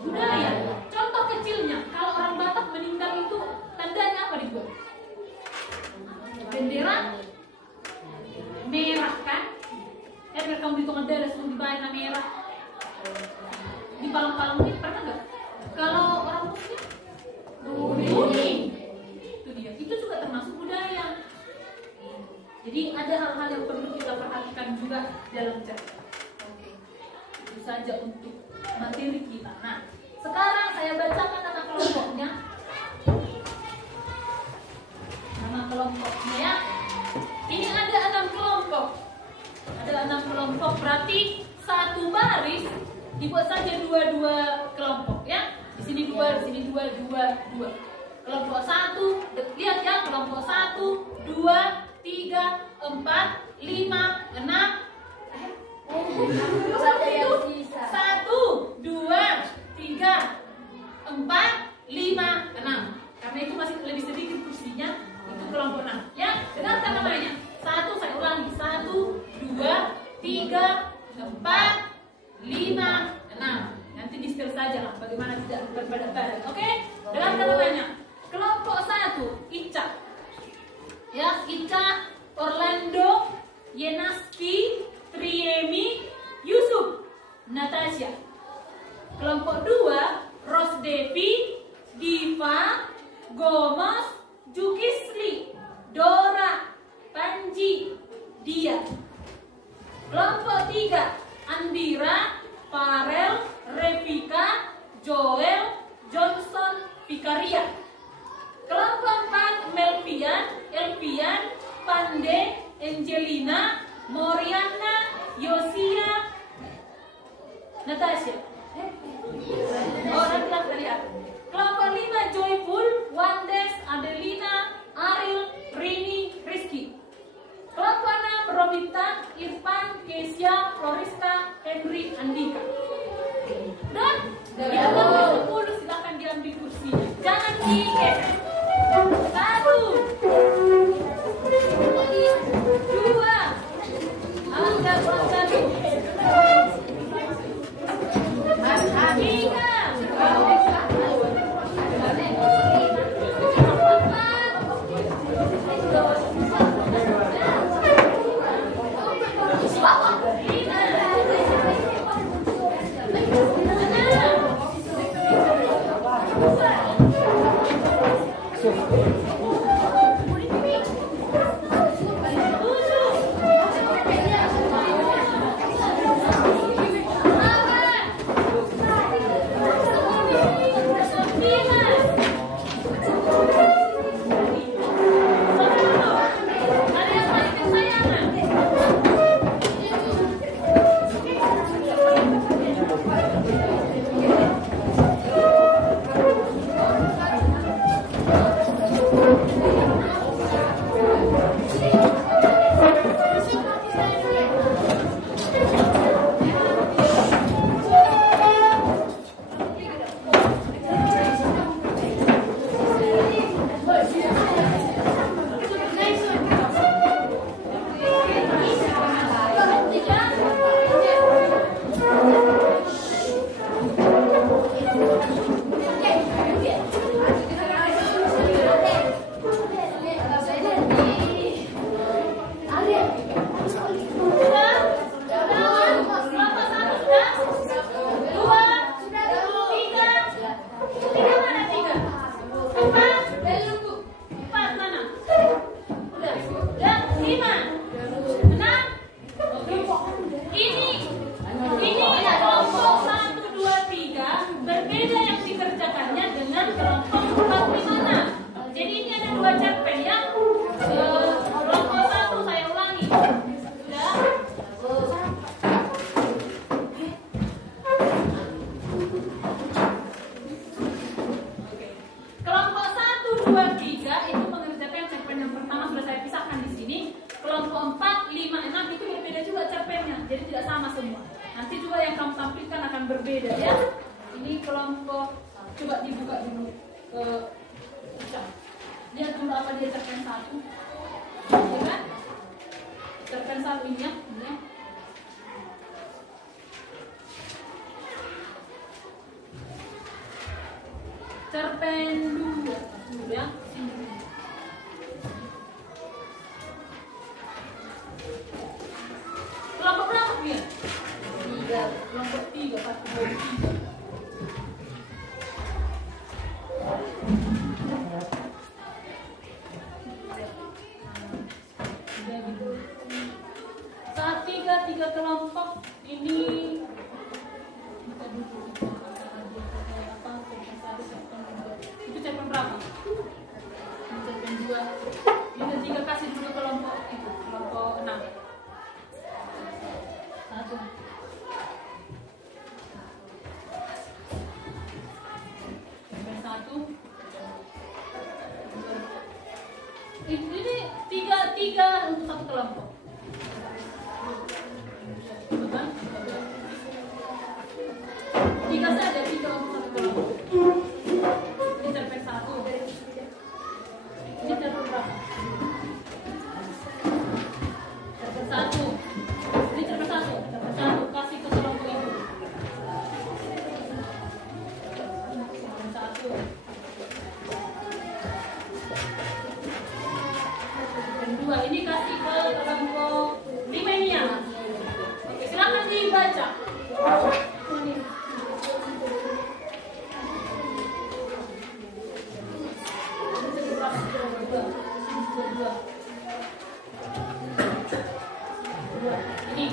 budaya. Contoh kecilnya, kalau orang Batak meninggal itu tandanya apa dibuat? Bendera merah kan? Biar kamu di Tongandara semua dibayar merah. Di Palang-Palang ini pernah nggak? Kalau orang Muslim kuning. Itu dia. Itu juga termasuk budaya. Jadi ada hal-hal yang perlu kita perhatikan juga dalam cerita. Oke. Itu saja untuk materi kita. Nah, sekarang saya bacakan nama kelompoknya. Nama kelompoknya ya. Ini ada 6 kelompok. Ada 6 kelompok, berarti satu baris dibuat saja 2 kelompok ya. Di sini 2, di sini 2, 2. Kelompok 1, lihat ya, kelompok 1, 2, 3, 4, 5, 6. Seperti itu. 1, 2, 3, 4, 5, 6. Karena itu masih lebih sedikit kursinya, itu kelompok 6. Ya, dengarkan namanya. 1, saya ulangi. 1, 2, 3, 4, 5, 6. Nanti di setel saja lah, bagaimana tidak berbadan-badan. Oke? Dengarkan namanya. Kelompok 1, Ica. Ya, Ica, Orlando, Yenaski, Triemi, Yusuf, Natasha. Kelompok 2, Rosdevi, Diva, Gomos, Jukisli, Dora, Panji, Dia. Kelompok 3, Andira, Farel, Revika, Joel, Johnson, Vikaria. Kelompok 4, Melvian, Elvian, Pande, Angelina, Moriana, Yosia, Natasha. Orang bilang dari aku. Kelompok 5, Joyful, Wandes, Adelina, Ariel, Rini, Rizky. Kelompok 6, Robita, Irfan, Kesia, Florista, Henry, Andika. Dan dari kelompok 10 silakan diambil kursinya. Jangan digeser. 1, 2, angkat lagi. 3, 4, 5, 6. kelompok 4, 5, 6 itu berbeda juga cerpennya, jadi tidak sama semua. Nanti juga yang kamu tampilkan akan berbeda ya. Ini kelompok, coba dibuka dulu ke lihat dulu apa dia cerpen 1, ya kan? Cerpen 1 ini ya. Cerpen 2 ya. Kelompok berapa dia? 3. Kelompok 3, 1, 2, 3. Saat tiga kelompok ini itu cerpen berapa? Cerpen 2. Ini 3 kasih dulu kelompok itu, kelompok 6. 1. Cerpen 1. Ini 3 untuk satu kelompok. Betul? 3 saja, 3 untuk satu kelompok. Ini cerpen 1. Ini cerpen berapa? Cerpen 1. Ini cerpen 1. Cerpen 1 kasih ke kelompok itu. Cerpen 1. Cerpen 2 ini kasih ke kelompok 5 ini ya. Oke, silakan dibaca. Ini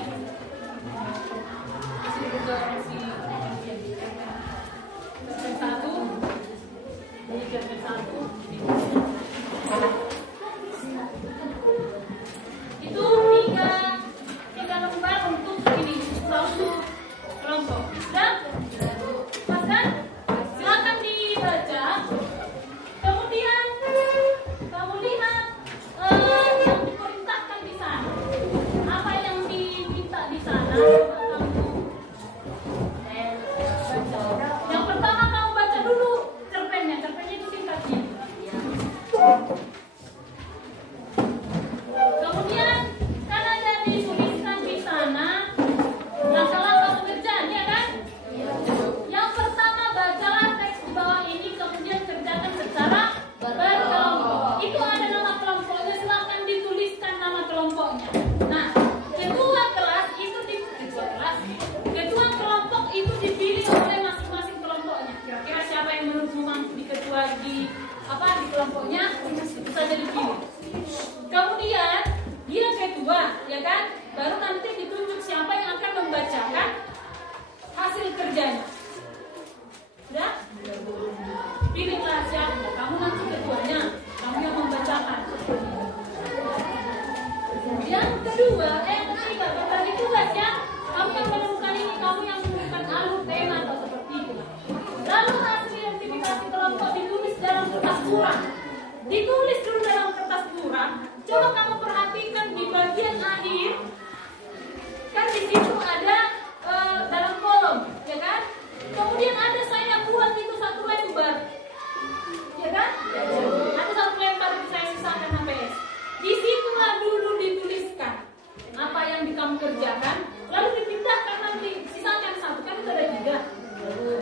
kasih juga si cerpen 1. Ini cerpen 1. Itu 3 lembar untuk ini satu kelompok. Sudah? Pas kan? Silakan dibaca. Kemudian kamu lihat yang diperintahkan di sana. Apa yang diminta di sana? Coba kamu baca. Yang pertama kamu baca dulu cerpennya. Cerpennya itu singkat gitu. Kemudian kan ada dituliskan di sana langkah-langkah pengerjaannya kan? Yang pertama bacalah teks di bawah ini, kemudian kerjakan secara berkelompok. Itu ada nama kelompoknya, silakan dituliskan nama kelompoknya. Nah, ketua kelompok itu dipilih oleh masing-masing kelompoknya. Kira-kira siapa yang menurutmu mampu di ketua di kelompoknya itu saja dipilih. Kemudian dia ketua, ya kan? Baru nanti ditunjuk siapa yang akan membacakan hasil kerjanya. Sudah? Pilihlah siapa. Kamu nanti ketuanya, kamu yang membacakan. Yang ketiga berbagi tugas ya. Kamu yang menemukan ini, kamu yang menemukan alur tema atau seperti itu. Lalu hasil identifikasi kelompok ditulis dalam kertas kurang. Ditulis dulu dalam kertas kurang. Coba kamu perhatikan di bagian akhir, kan di situ ada dalam kolom, ya kan? Kemudian ada saya buat itu 1 lembar, ya kan? Ada 1 lembar yang saya sisakan HPS. Disitulah dulu dituliskan apa yang kamu kerjakan, lalu dipindahkan nanti sisakan 1, kan itu ada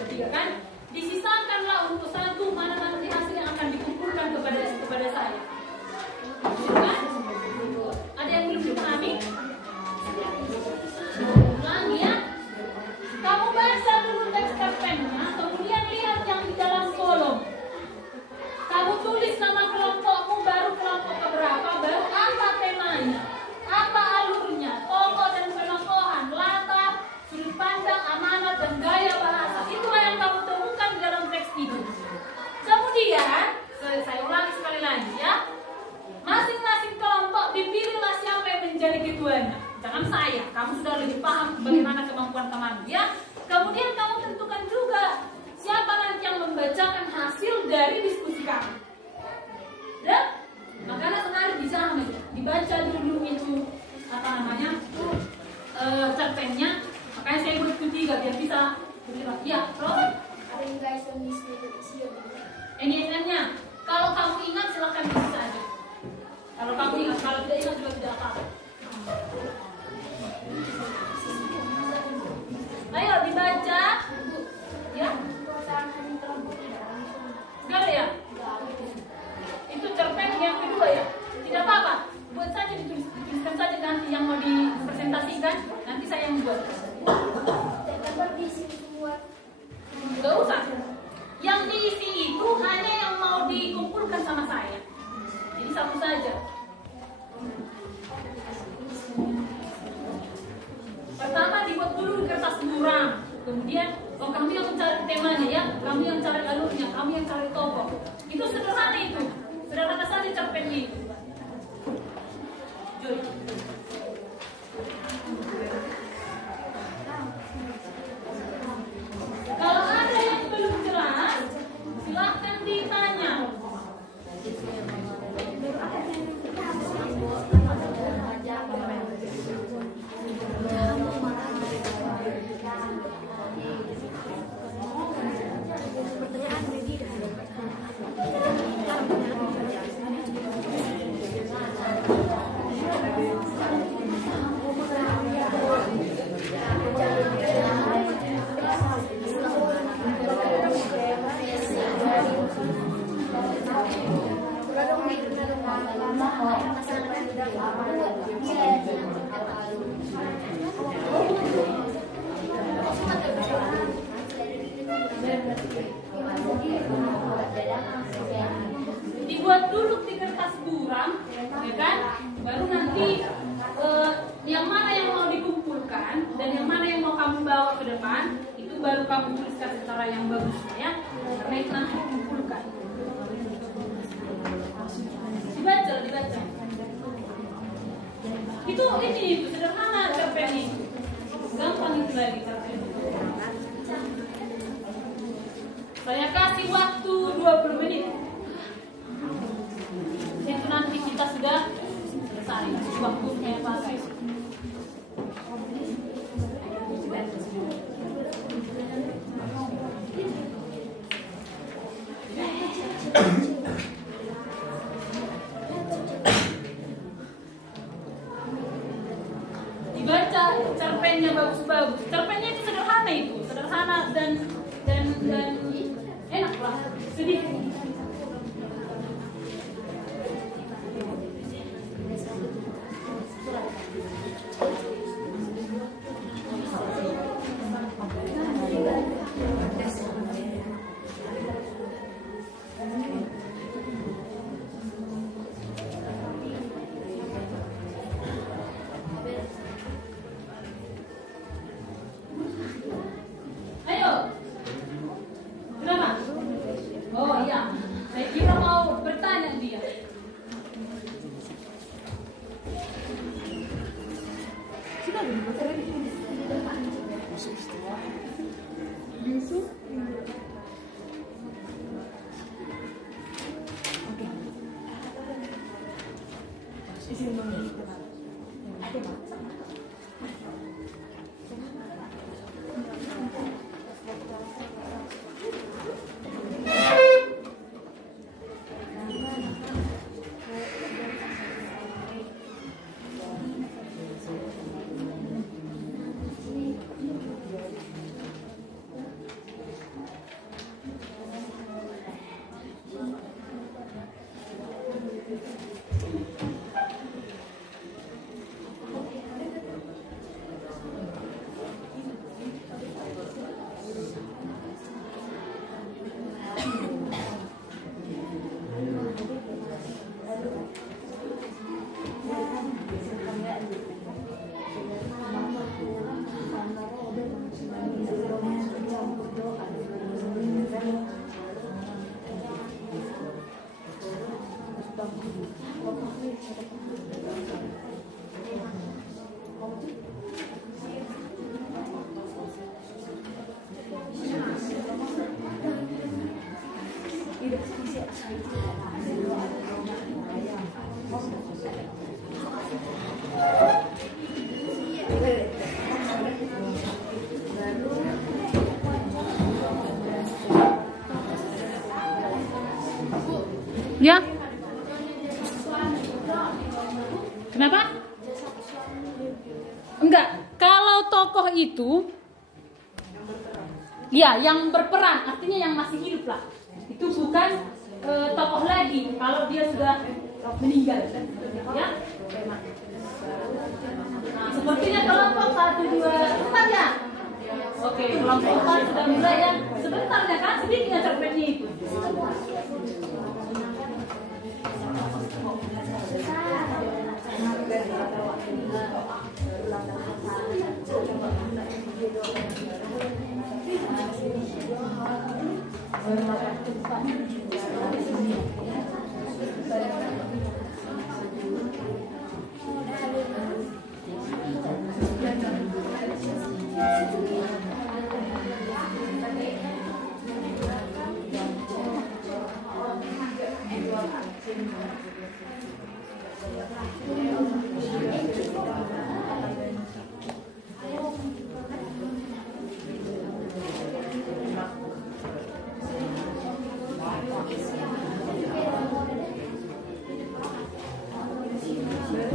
3 kan? Disisakanlah untuk 1 mana nanti hasil yang akan dikumpulkan kepada saya. Kan? Ada yang belum dipahami? Ulangi ya. Kamu baca dulu teks cerpennya, kemudian lihat yang di dalam kolom. Kamu tulis nama kelompokmu, baru kelompok keberapa, baru apa temanya, apa alurnya, tokoh dan penokohan, latar, sudut pandang, amanat, dan gaya bahasa. Itulah yang kamu temukan di dalam teks itu. Kemudian, saya ulangi sekali lagi ya. Masing-masing kelompok dipilihlah siapa yang menjadi ketuanya. Jangan saya, kamu sudah lebih paham bagaimana kemampuan kamu ya. Kemudian kamu tentukan juga siapa nanti yang membacakan hasil dari diskusi kamu. Dan makanya sekarang bisa dibaca dulu itu apa namanya cerpennya, makanya saya buat ketiga biar bisa ya terus Ada yang guys yang isi NISN-nya kalau kamu ingat silahkan bisa aja. Kalau kamu ingat, kalau tidak ingat juga tidak apa-apa. Ayo dibaca ya. Enggak ya? Itu cerpen yang kedua ya. Tidak apa-apa. Buat saja dituliskan saja nanti yang mau dipresentasikan, nanti saya yang buat. Enggak usah. Yang diisi itu hanya yang mau dikumpulkan sama saya. Jadi satu saja. Pertama dibuat dulu di kertas buram. Kemudian kamu yang mencari temanya ya, kamu yang cari alurnya, kamu yang cari tokoh. Itu sederhana itu. Sederhana saja cerpennya itu. Joy. Kalau ada yang belum jelas, silahkan ditanya. Dibuat dulu di kertas buram, ya kan? Baru nanti yang mana yang mau dikumpulkan dan yang mana yang mau kamu bawa ke depan, itu baru kamu tuliskan secara yang bagus ya. Karena itu nanti dikumpulkan. Dibaca. Itu sederhana cerpen ini. Gampang itu lagi cerpen. Saya kasih waktu 20 menit. Itu nanti kita sudah selesai. Waktu saya pakai. Dibaca cerpennya bagus-bagus. Cerpennya itu sederhana dan enak lah. Sedikit. Ya? Kenapa? Enggak. Kalau tokoh itu, ya yang berperan, artinya yang masih hidup lah. Itu bukan tokoh lagi. Kalau dia sudah meninggal, ya. Nah, sepertinya kelompok 1, 2, 4 ya. Oke, kelompok 4 sudah mulai ya. Sebentar ya kan, sedikitnya cerpennya itu.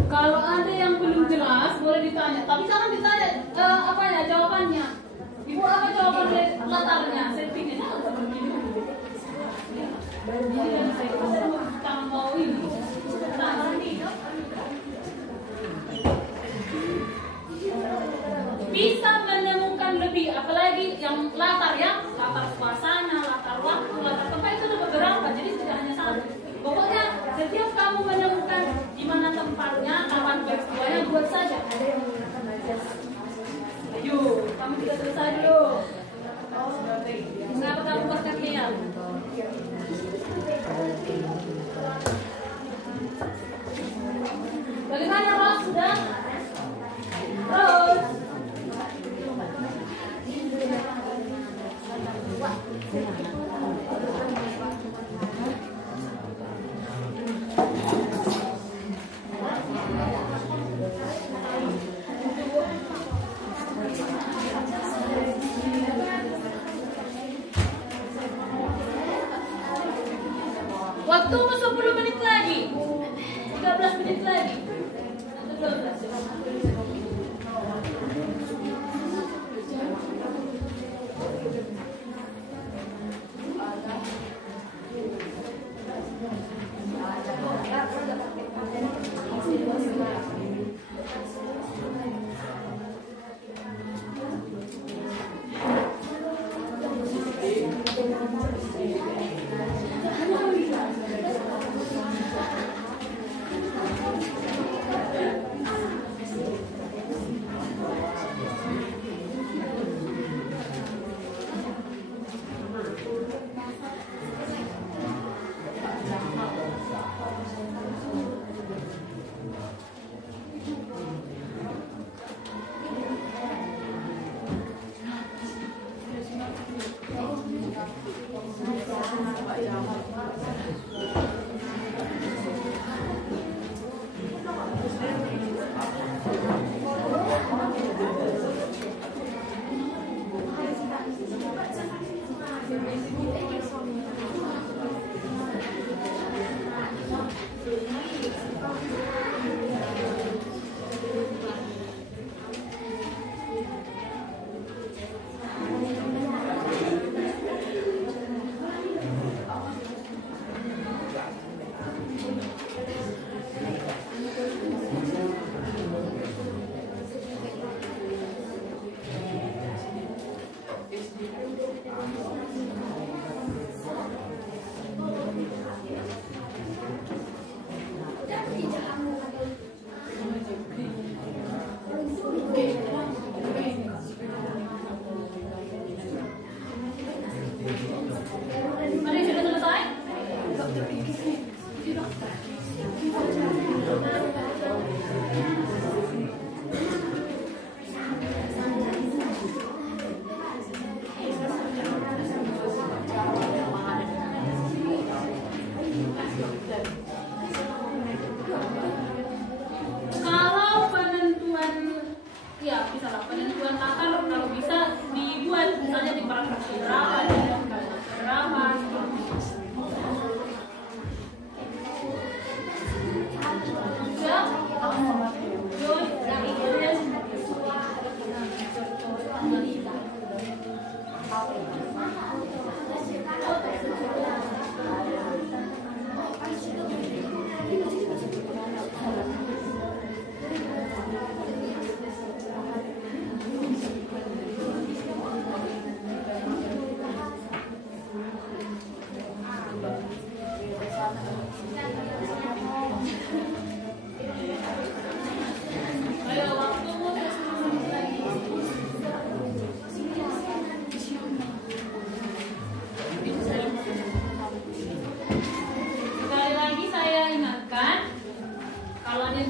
Kalau ada yang belum jelas boleh ditanya, tapi jangan ditanya apa ya jawabannya. Ibu apa jawaban latarnya? Saya pikirnya agak begini. Ini dan saya tangan mau ini. Bisa menemukan lebih, apalagi yang latar ya, latar suasana, latar waktu, latar tempat itu ada beberapa, jadi tidak hanya satu. Pokoknya setiap kamu menemukan di mana tempatnya, kapan peristiwanya, buat saja. Ayo, kamu tidak selesai dulu. Kenapa kamu berkarya? Bagaimana Ros? Sudah? Ros? Waktu 10 menit lagi, 13 menit lagi.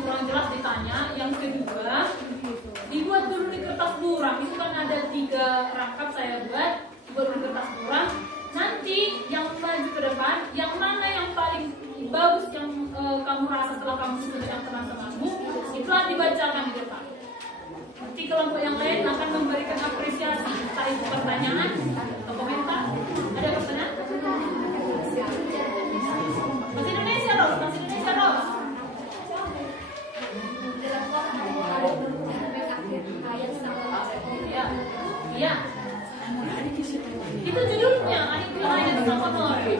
kurang jelas ditanya. Yang kedua, dibuat dulu di kertas buram. Itu kan ada 3 rangkap saya buat dulu kertas buram. Nanti yang maju ke depan, yang mana yang paling bagus yang kamu rasa setelah kamu susun dengan teman-temanmu, itulah dibacakan di depan. Nanti kelompok yang lain akan memberikan apresiasi, entah itu pertanyaan atau komentar. Ada pertanyaan? Bahasa Indonesia, Ros. Bahasa Indonesia, Ros. Iya. Itu judulnya, adik bilang ayat sama Nori.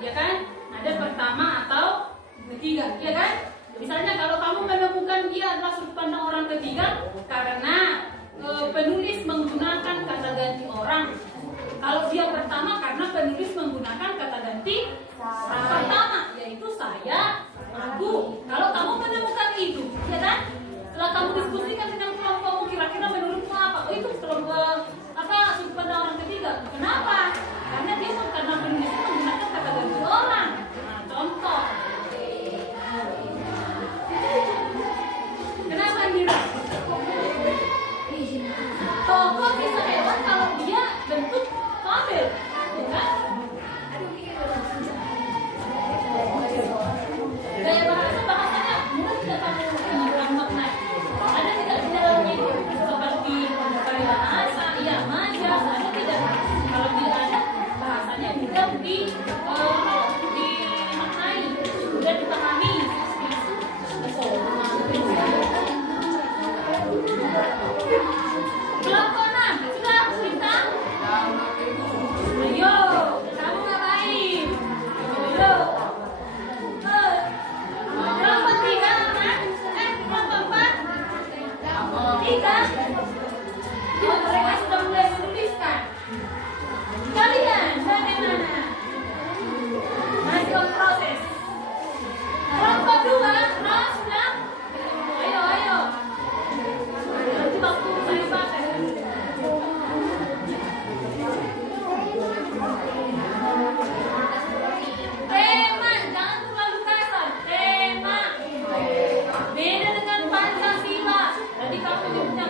Ya kan? Ada pertama atau ketiga, ya kan? Misalnya kalau kamu menemukan dia adalah sudut pandang orang ketiga karena penulis menggunakan kata ganti orang. Kalau dia pertama karena penulis menggunakan kata ganti pertama, yaitu saya, aku. Kalau kamu menemukan itu, ya kan? Setelah kamu diskusikan dengan kelompokmu, kira-kira menurutmu apa? Oh, itu kelompok sudut pandang orang ketiga. Kenapa? Karena dia karena penulisnya menggunakan kata ganti orang. Nah, contoh. Kenapa Mira? Tokoh bisa hewan kalau dia bentuk tabel, ya kan? Gaya bahasanya mungkin tidak kamu bilang makna. Ada tidak di dalamnya itu seperti peribahasa, iya majas, ada tidak? Kalau dia ada bahasanya mudah dimaknai, mudah dipahami. Kelompok 6 sudah kita? Ayo, kamu ngapain? Ayo. Kelompok 3 kan? Kelompok 4? 3? Oh, mereka sudah mulai menuliskan. Kalian bagaimana? Masih on proses. Kelompok 2, Ros sudah? Ayo. Nanti waktu saya pakai. Tema, jangan terlalu kasar. Tema. Beda dengan Pancasila. Tadi kamu nyebutnya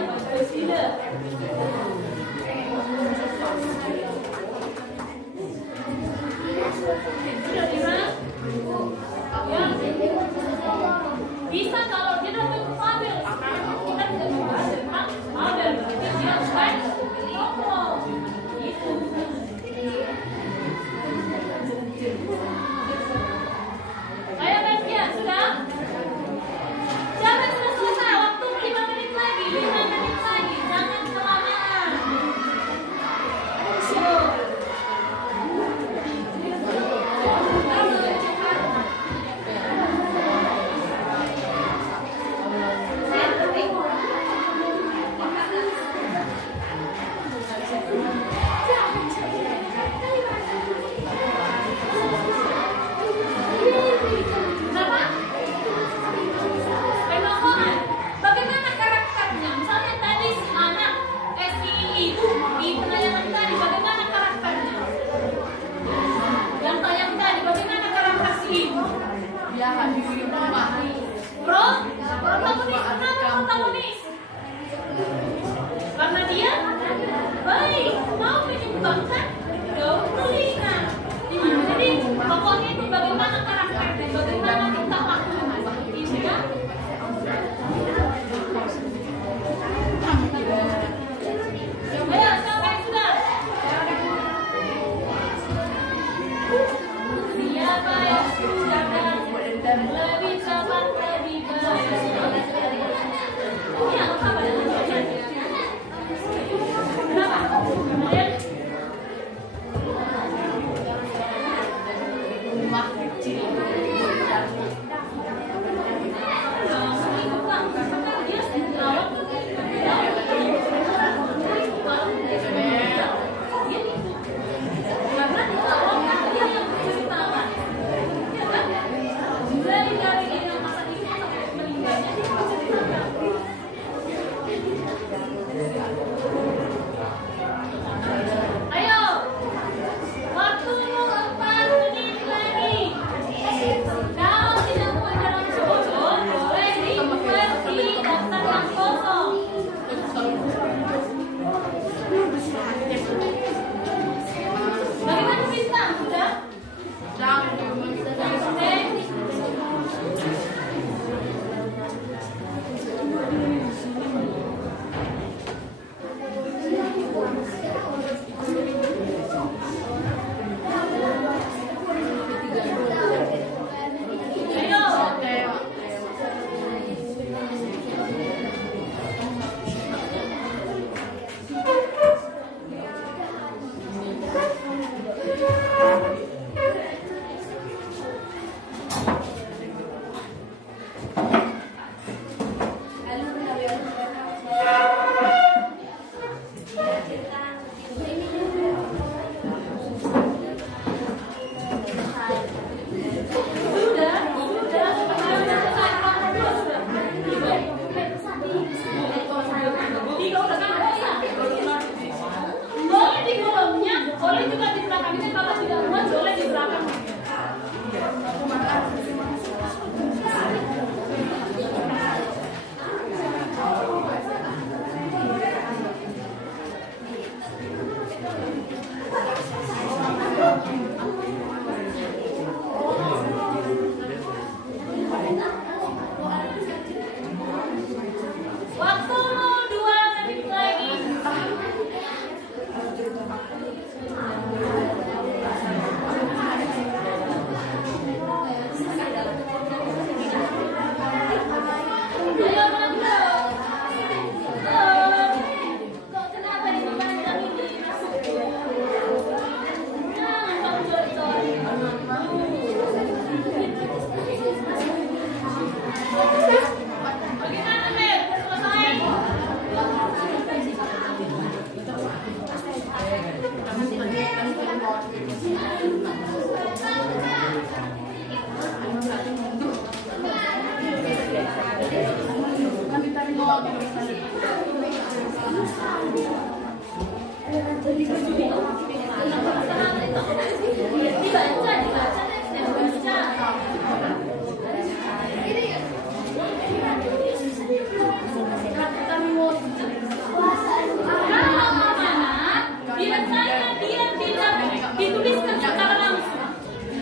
dituliskan secara langsung,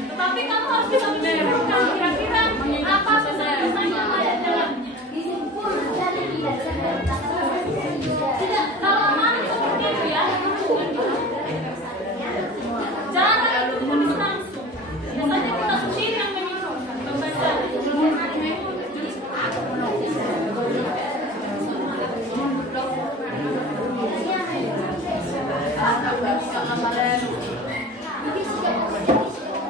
tetapi kamu harus bisa menyimpulkan kira-kira apa pesan-pesan yang ada di dalamnya. Tidak, kalau mau seperti itu ya, jangan ditulis langsung. Biasanya kita sendiri yang menyimpulkan membaca.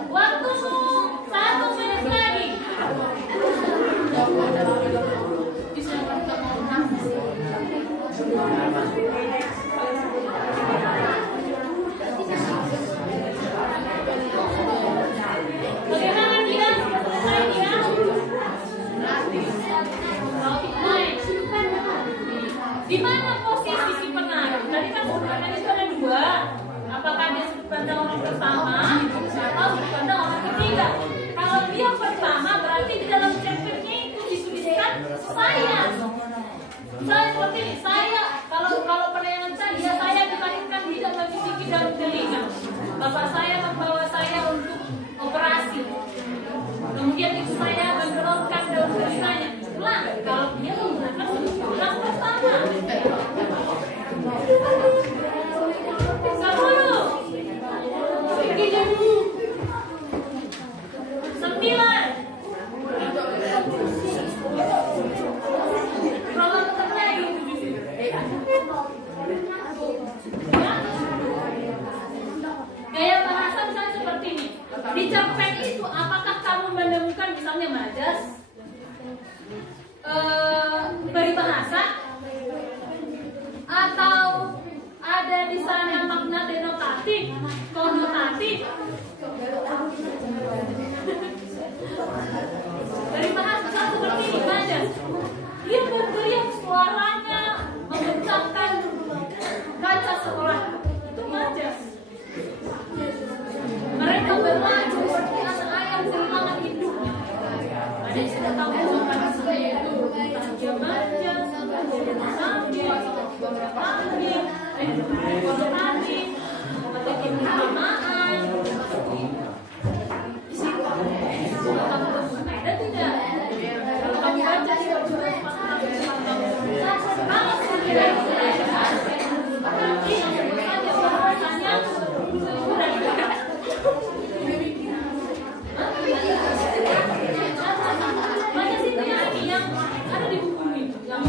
Waktumu 1 menit lagi. Bagaimana dia? Selesai dia? Di mana posisi si pengarang? Tadi kan sebenarnya itu ada 2. Apakah dia sudut pandang orang pertama atau sudut pandang orang ketiga? Kalau dia pertama berarti di dalam cerpennya itu dituliskan saya. Saya seperti ini, saya kalau penayangan saya dilahirkan tidak memiliki daun telinga. Bapak saya membawa saya untuk operasi. Kemudian ibu saya mendorongkan daun telinganya. Ulang, kalau dia menggunakan sudut pandang pertama. 9. Gaya bahasa misalnya seperti ini. Di cerpen itu apakah kamu menemukan misalnya majas, peribahasa, atau ada di sana makna denotatif, konotatif? Peribahasa misalnya seperti ini, majas. Dia berteriak suaranya memecahkan kaca sekolah. Itu majas. Mereka berlaju seperti anak ayam kehilangan hidupnya. Ada yang sudah tahu jawaban saya itu dia majas, sambil konotatif, atau keutamaan. Di situ ada tidak? Kalau kamu baca kalau sudah berarti saja bahasanya sudah banyak sih yang ada di buku ini yang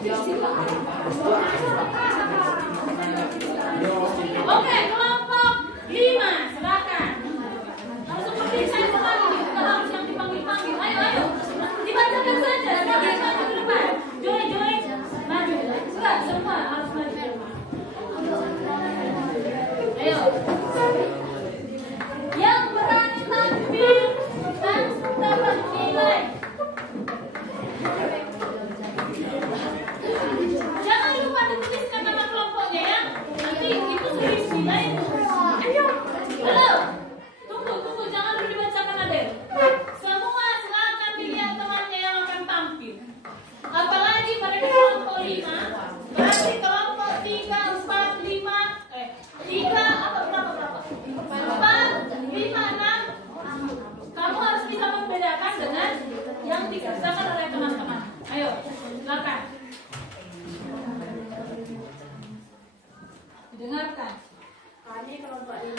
Oke, kelompok 5, silakan. Harus seperti saya tadi, kita harus yang dipanggil-panggil. Ayo, dibacakan saja. Jangan maju ke depan. Joy, maju. Enggak, semua harus maju. Ayo. Yang berani tampil dan dapat nilai. Jangan lupa dituliskan nama kelompoknya ya. Nanti itu sudah nilai. Halo. Tunggu, jangan dulu dibacakan Adel. Semua silakan dilihat temannya yang akan tampil. Apalagi mereka kelompok 5. Berarti kelompok 3, 4, 5. 3 atau berapa? 4, 5, 6. Kamu harus bisa membedakan dengan yang dikerjakan oleh teman-teman. Ayo, silakan. Dengarkan. Kami kelompok 5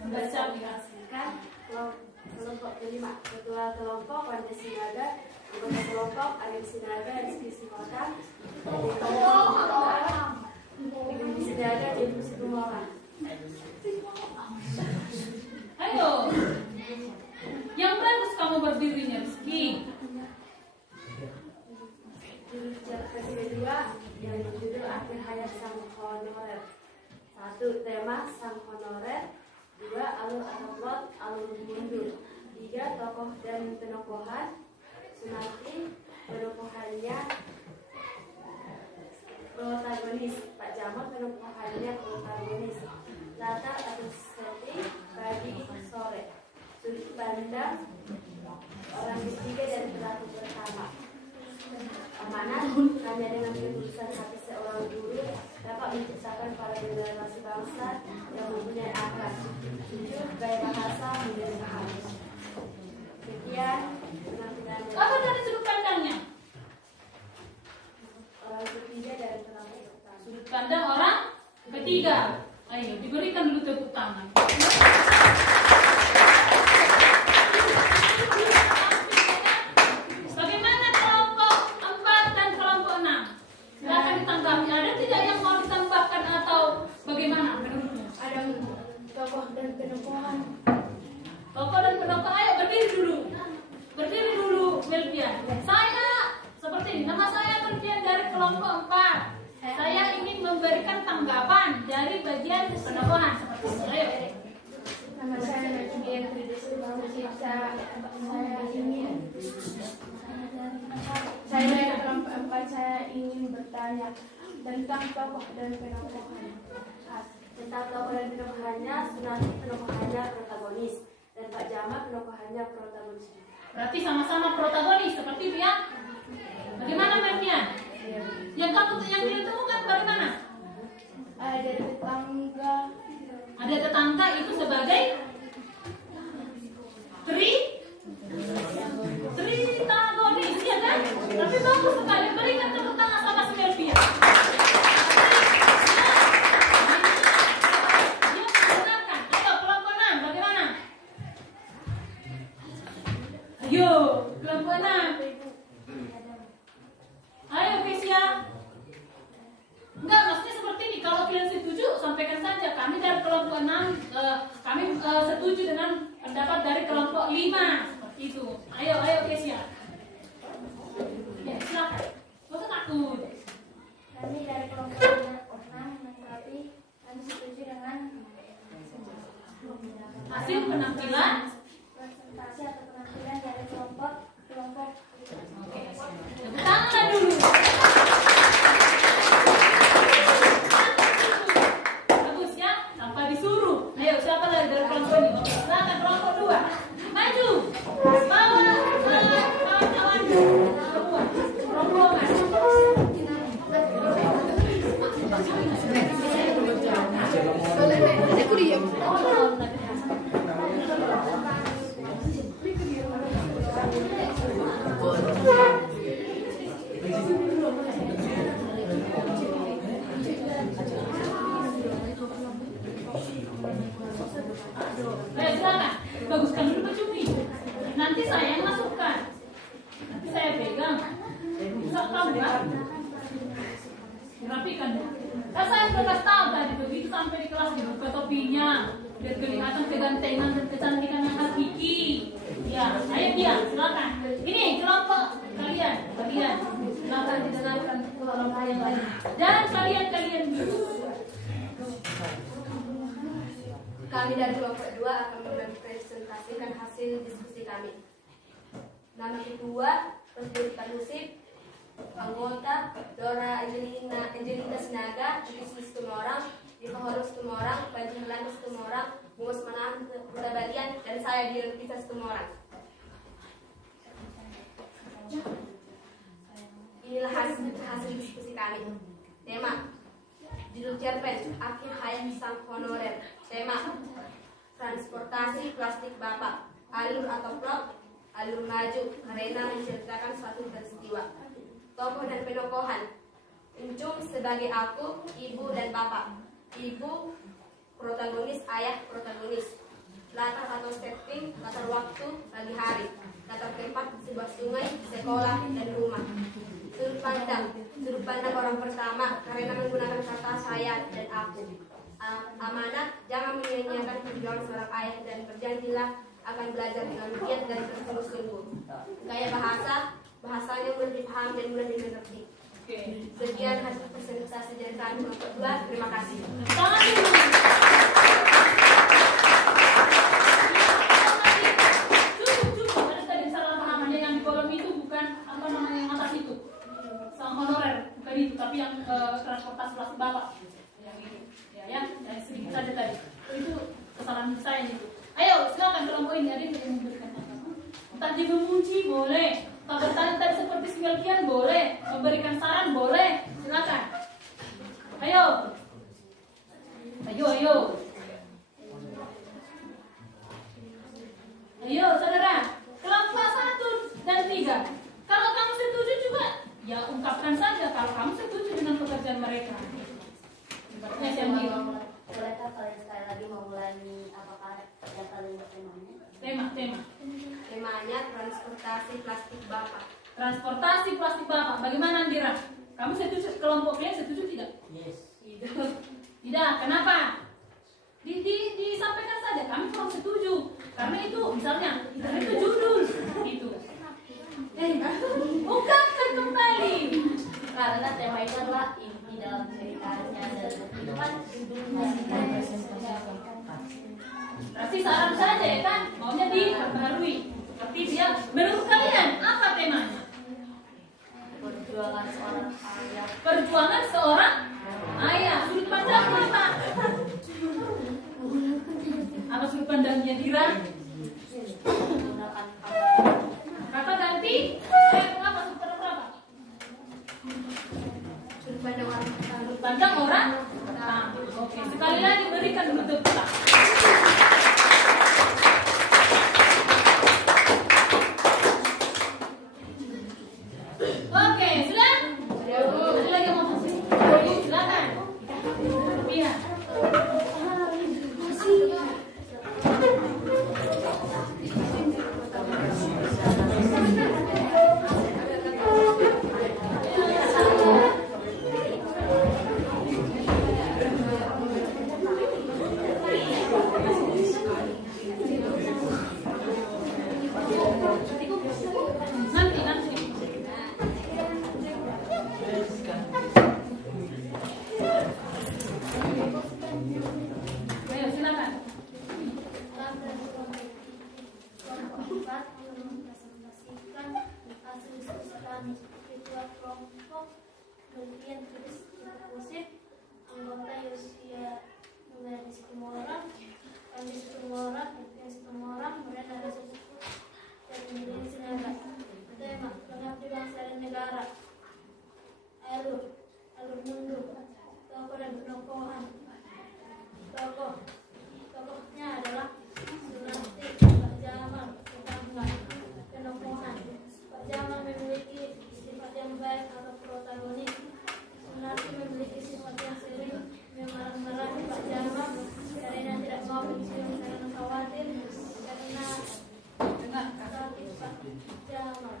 Membaca mengasihkan kelompok kelima. Ketua kelompok Wanda Sinaga, anggota kelompok Alim Sinaga, Rizky Sikota, Sinaga, Ibu Situmora. Ayo. Yang bagus kamu berdirinya, Rizky. Judul kedua yang berjudul Akhir Hayat Sang Honorer. 1. Tema Sang Honorer. 2. Alur atau plot, alur mundur. 3. Tokoh dan penokohan. Sunati, penokohannya protagonis. Pak Jamal, penokohannya protagonis. Latar atau setting pagi sore. Sudut pandang orang ketiga dan pelaku pertama. Amanat hanya dengan ketulusan hati seorang guru dapat menciptakan para generasi bangsa yang mempunyai akal. 7. Gaya bahasa menjadi halus. Sekian penampilan Apa tadi sudut pandangnya? orang ketiga dan pelaku pertama. Sudut pandang orang ketiga. Ayo, diberikan dulu tepuk tangan. Bagaimana kelompok 4 dan kelompok 6? Silakan ditanggapi. Ada tidak yang mau ditambahkan atau bagaimana menurutmu? Ada tokoh dan penokohan. Tokoh dan penokoh, ayo berdiri dulu. Berdiri dulu, Melvia. Saya seperti ini. Nama saya Melvia dari kelompok 4. Saya ingin memberikan tanggapan dari bagian penokohan seperti ini. Ayo. Nama saya Nadia saya dari kelompok 4. Saya ingin bertanya tentang tokoh dan penokohan. Tentang tokoh dan penokohannya, Sunati penokohannya protagonis dan Pak Jamal penokohannya protagonis. Berarti sama-sama protagonis seperti itu ya. Bagaimana Melvia? Yang kamu yang tidak temukan bagaimana? Ada tetangga. Ada tetangga itu sebagai tritagonis ya kan? Tapi bagus sekali. Berikan tepuk tangan sama si Melvia. Dia mendengarkan. Ayo kelompok 6 bagaimana? Ayo kelompok 6. Ayo Kesia. Enggak, maksudnya seperti ini. Kalau kalian setuju, sampaikan saja. Kami dari kelompok 6, kami setuju dengan pendapat dari kelompok 5. Seperti itu. Ayo Kesia. Ya, silakan. Gak usah takut. Kami dari kelompok 6 menanggapi kami setuju dengan Hasil penampilan. presentasi atau penampilan dari kelompok. Oke. Tepuk tangan dulu. Bagus ya, tanpa disuruh. Ayo, siapa lagi dari kelompok ini? Oke, silakan kelompok 2. Maju. Bawa kawan-kawan semua. Rombongan. Ayo silakan, baguskan dulu baju. Nanti saya yang masukkan. Nanti saya pegang. Bisa kamu Pak? Dirapikan ya. Kan saya sudah kasih tahu tadi begitu sampai di kelas dibuka topinya, biar kelihatan kegantengan dan kecantikan yang hakiki. Ya, ayo dia, silakan. Ini kelompok kalian, silakan didengarkan kelompok yang lain. Dan kalian dulu. Kami dari kelompok 2 akan mempresentasikan hasil diskusi kami. Nama kedua, pendidikan musik, anggota Dora Angelina Sinaga, Isis Tumorang, Diva Horus Tumorang, Panji Helanus Tumorang, Bungus Manam Kudabalian, dan saya Dian Pisas Tumorang. Inilah hasil diskusi kami. Tema: judul cerpen Akhir Hayat Sang Honorer. Tema: transportasi plastik Bapak. Alur atau plot: alur maju karena menceritakan suatu peristiwa. Tokoh dan penokohan: Encum sebagai aku, ibu dan bapak. Ibu protagonis, ayah protagonis. Latar atau setting: latar waktu pagi hari. Latar tempat: sebuah sungai, sekolah, dan rumah. Sudut pandang orang pertama karena menggunakan kata saya dan aku. Amanat: jangan menyia-nyiakan perjuangan seorang ayah dan berjanjilah akan belajar dengan giat dan bersungguh-sungguh. Gaya bahasanya mudah dipahami dan mudah dimengerti. Sekian hasil presentasi dari kami kelompok 2. Terima kasih. Cukup. Ada tadi salah pahamannya yang di kolom itu bukan apa namanya yang atas itu. Sang honorer bukan itu, tapi yang transportasi plastik Bapak. Yang itu. Ya, sedikit saja tadi. Itu kesalahan saya itu. Ayo, silakan kelompok ini ada yang memberikan apa? Tadi memuji boleh, bertanya seperti sebagian boleh, memberikan saran boleh, silakan. Ayo, saudara. Kelompok 1 dan 3. Kalau kamu setuju juga, ya ungkapkan saja kalau kamu setuju dengan pekerjaan mereka. Bolehkah kalian sekali lagi mengulangi apakah yang kalian temanya? Temanya transportasi plastik Bapak. Transportasi plastik Bapak. Bagaimana Andira? Kamu setuju? Kelompok kalian setuju tidak? Yes. Tidak. Kenapa? Disampaikan saja. Kami kurang setuju. Karena itu misalnya itu judul itu. Ungkapkan kembali. Karena tema itu adalah inti dalam ceritanya dan itu kan judulnya. Berarti saran saja ya kan? Maunya diperbarui. Seperti dia. Menurut kalian apa temanya? Perjuangan seorang ayah. Perjuangan seorang ayah. Sudut pandang apa? Apa sudut pandangnya Dira? Menggunakan Kakak ganti? Apa sudut pandang berapa? Sudut pandang orang? Nah, oke. Sekali lagi berikan dulu tepuk tangan. Oke, sudah? Ada lagi yang mau kasih? Silakan. Iya. Ayo, silakan. Mempresentasikan hasil diskusi kami. Ketua kelompok Gentian Tulis Musik, anggota Yosia Nugaris Tumorang, Andis Tumorang, Edwin Tumorang, Brenda Rasa Cukup, dan Dian Sinaga. Tema: mengabdi bangsa dan negara. Alur mundur. Tokoh dan penokohan. Tokohnya adalah Sunarti, Pak Jamal, tetangga. Penokohan: Pak Jamal memiliki sifat yang baik atau protagonis. Sunarti memiliki sifat yang sering memarah-marahi Pak Jamal karena tidak mau mencium karena khawatir karena sakit Pak Jamal.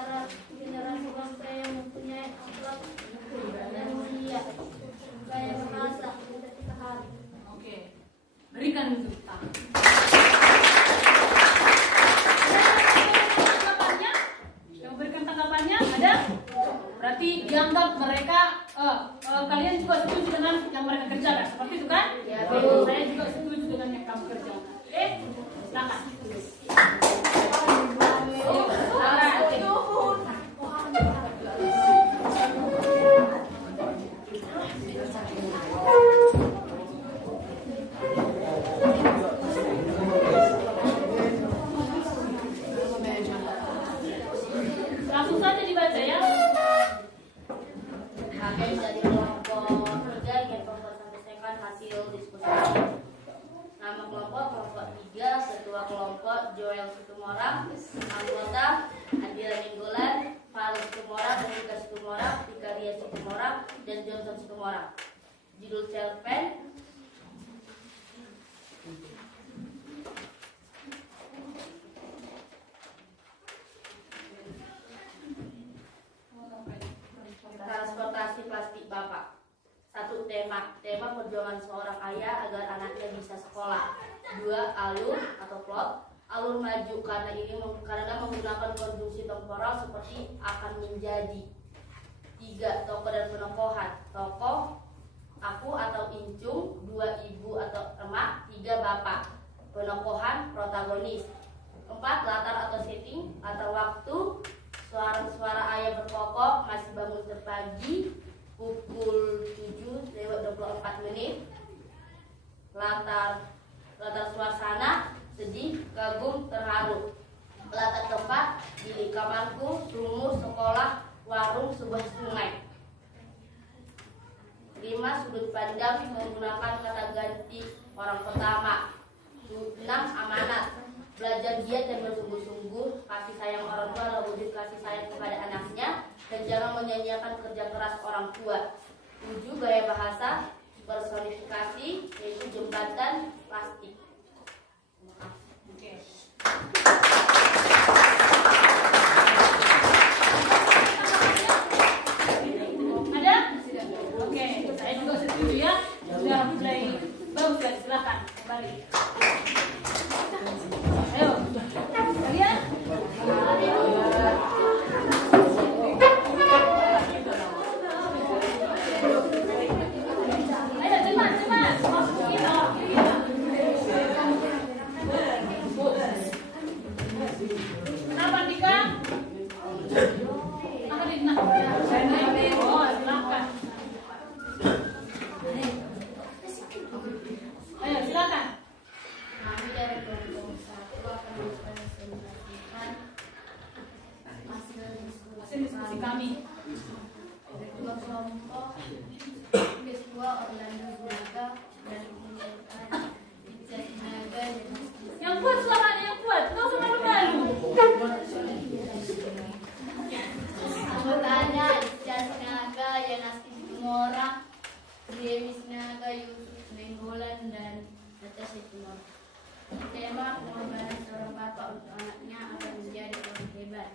para generasi bangsa yang mempunyai akhlak dan mulia, gaya bahasa, kebersihan. Oke, berikan tepuk tangan. Tanggapannya? Yang memberikan tanggapannya ada? Berarti dianggap mereka kalian juga setuju dengan yang mereka kerjakan, seperti itu kan? Ya, Saya juga setuju dengan yang kamu kerjakan. Oke, silakan. Langsung saja dibaca ya. Hakim dari kelompok 3 ingin mempersampaikan hasil diskusi. Nama kelompok 3, ketua kelompok Joel Situmorang, anggota Adira Minggolan, Faris Situmorang, Jessica Situmorang, Tikaria Situmorang, dan Johnson Situmorang. Judul cerpen transportasi plastik Bapak. 1. Tema perjuangan seorang ayah agar anaknya bisa sekolah. 2. Alur atau plot. Alur maju karena menggunakan konjungsi temporal seperti akan menjadi. 3. Tokoh dan penokohan. Tokoh aku atau incung, 2 ibu atau emak, 3 bapak. Penokohan protagonis. 4. Latar atau setting atau waktu. Suara ayah berkokok, masih bangun terpagi, pukul 7:24. Latar suasana, sedih, kagum, terharu. Latar tempat, bilik kamarku, sumur, sekolah, warung, sebuah sungai. 5. Sudut pandang menggunakan kata ganti orang pertama. 6. Amanat, belajar giat dan bersungguh-sungguh. Kasih sayang orang tua adalah wujud kasih sayang kepada anaknya, dan jangan menyanyiakan kerja keras orang tua. 7. Gaya bahasa personifikasi, yaitu jembatan plastik. Oke. Ada? Oke, saya juga setuju ya. Sudah mulai bagus ya, silakan kembali. Ayo, kalian. Ayo cepat. Masuk kita. Kenapa Dika? Apa Dina? Oh, silakan. Ayo silakan. Kami dari kelompok 1 akan mempresentasikan hasil Diskusi kami. Ketua kelompok Ketua Orlando Sinaga dan pemerintahan Ica Sinaga dan Yang kuat suaranya, yang kuat. Nggak usah malu-malu. anggotanya Ica Sinaga, Yanaski Situmorang, Dewi Sinaga, Yusuf Menggolan, dan Natasha Situmorang. Tema pengorbanan seorang bapak untuk anaknya akan menjadi orang hebat.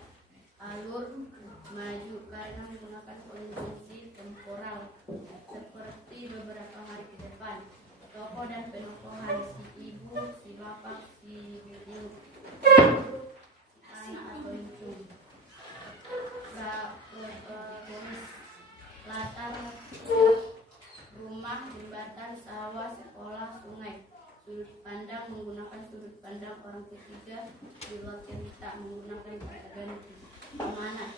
Alur maju karena menggunakan konjungsi temporal seperti beberapa hari ke depan. Tokoh dan penokohan, si ibu, si bapak, si ibu, anak atau incung. Latar rumah, jembatan, sawah, sekolah, sungai. Sudut pandang menggunakan sudut pandang orang ketiga. Di luar cerita menggunakan kata ganti. Amanat,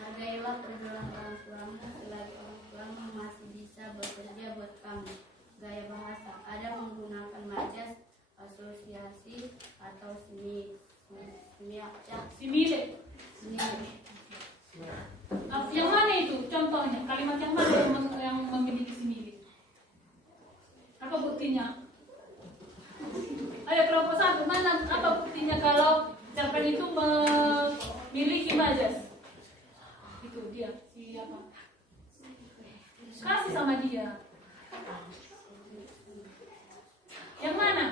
hargailah perjuangan orang tuamu selagi orang tuamu masih bisa bekerja buat kamu. Gaya bahasa, ada menggunakan majas, asosiasi, atau Simile. Yang mana itu contohnya? Kalimat yang mana yang memiliki simile? Apa buktinya? Ayo kelompok 1, mana apa buktinya kalau cerpen itu memiliki majas? Itu dia, siapa? Kasih sama dia. Yang mana?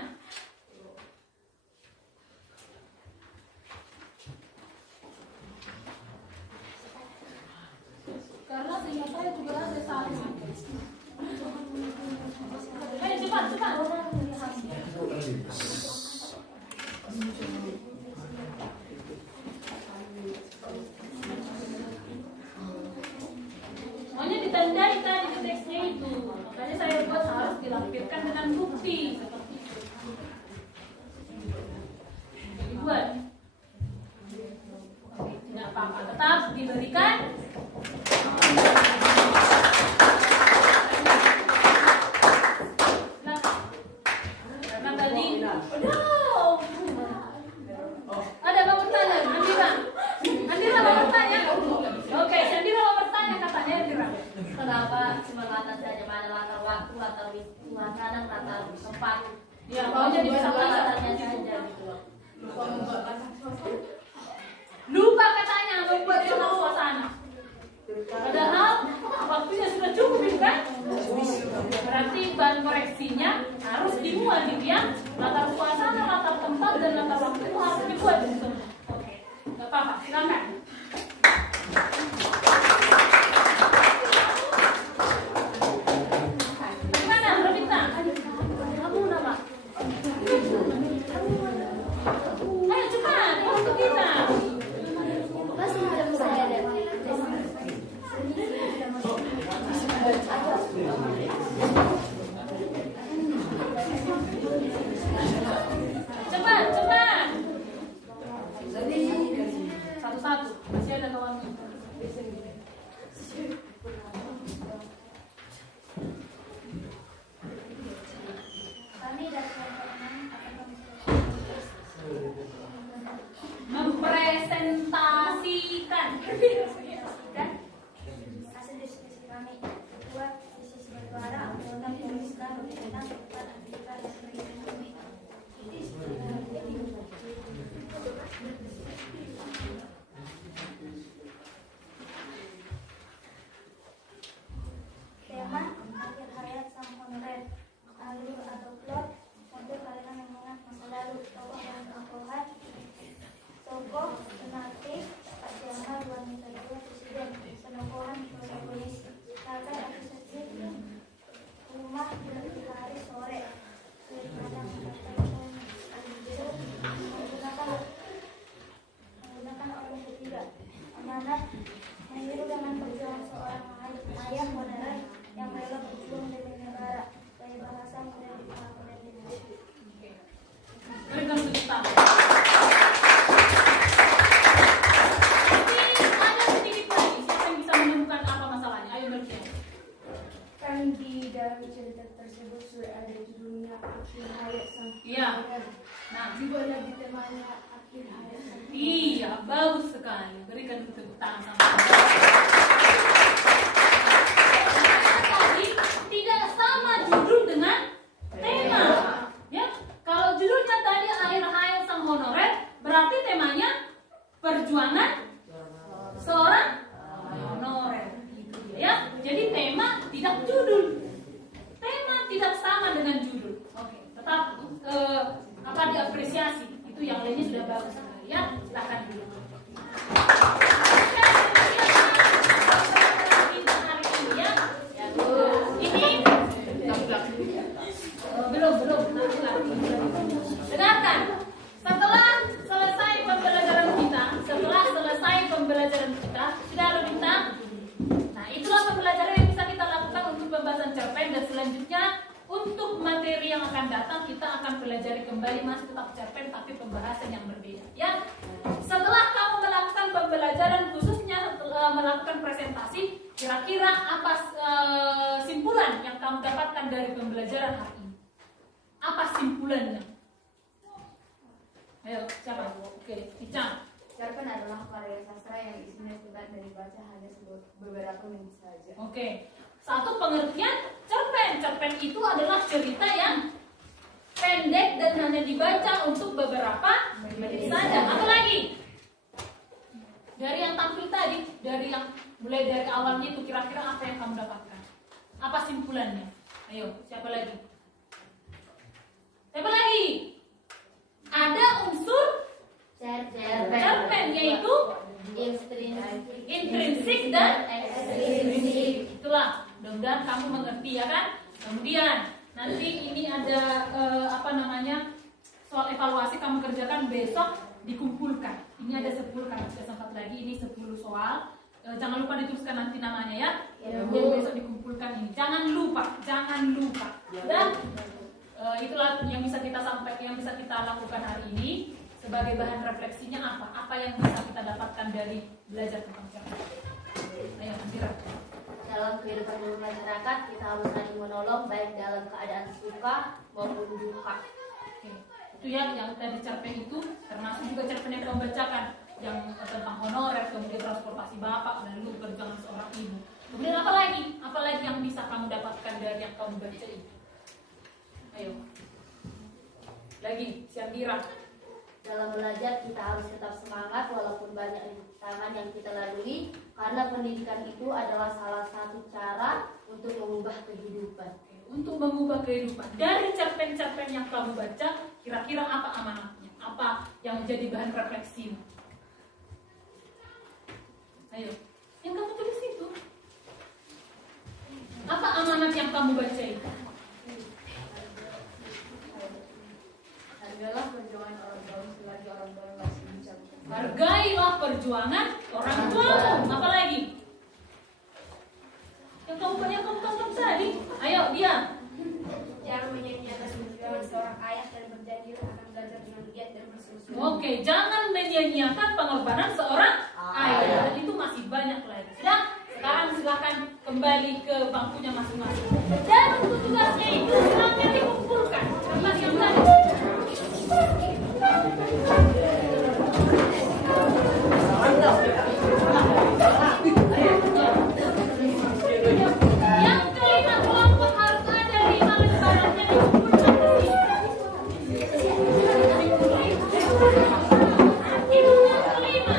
Maunya ditandai tadi di teksnya itu. Makanya saya buat harus dilampirkan dengan bukti seperti itu. Dibuat. Oke, tidak apa-apa. Tetap diberikan. Karena tadi ada mau bertanya, Andira. Andira mau bertanya. Oke, Andira mau bertanya katanya Andira. Kenapa cuma latar saja, mana latar waktu, latar suasana, latar tempat? Ya, maunya dipisahkan latarnya saja gitu loh. Lupa katanya membuat suasana. Padahal waktunya sudah cukup kan? Berarti bahan koreksinya harus dimuat gitu ya. Latar suasana, latar tempat, dan latar waktu itu harus dibuat gitu. Oke, nggak apa-apa, silakan. Gimana, Robita? Kamu nama? Ayo cepat, untuk kita. Masih belum saya ada. Cepat, cepat. Satu-satu, masih ada kawan. Kami dari teman-teman akan Mempresentasikan. hasil diskusi kami. Kedua, sisi bersuara anggota pemirsa tentang tempat aktivitas kami. Tema akhir hayat sang honorer, alur atau plot, model karena mengingat masa lalu, tokoh dan tokohan, tokoh penatif, Pak wanita dua presiden, penokohan protagonis, latar asosiasi, rumah di hari sore, menggunakan orang ketiga, amanat, meniru dengan perjuangan seorang ayah modern yang rela berjuang demi negara, gaya bahasa modern di tengah modernitas. Berikan sudut tangan. Ini ada sedikit lagi. Siapa yang bisa menemukan apa masalahnya? Ayo berkian. Kan di dalam cerita tersebut sudah ada judulnya akhir hayat sang Iya. honorer. Nah, Juga ada temanya akhir hayat sang iya, bagus sekali. Berikan tepuk tangan sama tadi tidak sama judul dengan tema. Ya, kalau judulnya tadi akhir hayat sang honorer, berarti temanya perjuangan seorang honorer. Gitu ya. Jadi tema tidak judul. Tema tidak sama dengan judul. Oke, tetap diapresiasi. Itu yang lainnya sudah bagus sekali ya. Silakan dulu. Belum. Dengarkan. Setelah selesai pembelajaran kita, sudah Robinta. Nah, itulah pembelajaran yang bisa kita lakukan untuk pembahasan cerpen, dan selanjutnya untuk materi yang akan datang kita akan pelajari kembali masih tetap cerpen tapi pembahasan yang berbeda ya. Setelah kamu melakukan pembelajaran khususnya setelah melakukan presentasi, kira-kira apa simpulan yang kamu dapatkan dari pembelajaran hari ini? Apa simpulannya? Ayo, siapa? Oke, Ica. Cerpen adalah karya sastra yang isinya singkat dan dibaca hanya beberapa menit saja. Oke. Satu pengertian cerpen. Cerpen itu adalah cerita yang pendek dan hanya dibaca untuk beberapa menit saja. Apa lagi? Dari yang tampil tadi, dari yang mulai dari awalnya itu kira-kira apa yang kamu dapatkan? Apa simpulannya? Ayo, siapa lagi? Siapa lagi? Ada unsur cerpen yaitu intrinsik dan ekstrinsik. Itulah, mudah-mudahan kamu mengerti ya kan. Kemudian nanti ini ada soal evaluasi kamu kerjakan besok dikumpulkan. Ini ada 10 karena sudah sempat lagi, ini 10 soal. Jangan lupa dituliskan nanti namanya ya. Kemudian besok dikumpulkan ini. Jangan lupa. Dan itulah yang bisa kita sampaikan, yang bisa kita lakukan hari ini sebagai bahan refleksinya apa? Apa yang bisa kita dapatkan dari belajar tentang cerpen? Ayo, Andira. Dalam kehidupan bermasyarakat kita harus saling menolong baik dalam keadaan suka maupun duka. Oke. Itu ya yang tadi cerpen itu termasuk juga cerpen yang kamu bacakan yang tentang honorer, kemudian transportasi bapak, lalu perjuangan seorang ibu. Kemudian apa lagi? Apa lagi yang bisa kamu dapatkan dari yang kamu baca itu? Ayo. Lagi, Syandira. Dalam belajar kita harus tetap semangat walaupun banyak rintangan yang kita lalui karena pendidikan itu adalah salah satu cara untuk mengubah kehidupan. Untuk mengubah kehidupan. Dari cerpen-cerpen yang kamu baca, kira-kira apa amanatnya? Apa yang menjadi bahan refleksi? Ayo, yang kamu tulis itu. Apa amanat yang kamu baca itu? Hargailah perjuangan orang tua selagi orang tua masih bicara. Hargailah perjuangan orang tuamu. Apa lagi? Yang kamu tonton tadi. Ayo, dia. Jangan menyanyiakan perjuangan seorang ayah dan berjanji akan belajar dengan giat dan bersungguh-sungguh. Oke, jangan menyanyiakan pengorbanan seorang ayah. Dan itu masih banyak lagi. Sekarang silakan kembali ke bangkunya masing-masing. Dan untuk tugasnya itu silakan dikumpulkan. Kertas yang tadi. Yang kelima kelompok harus ada 5 lembaran yang dikumpulkan ke sini. Hitungan kelima,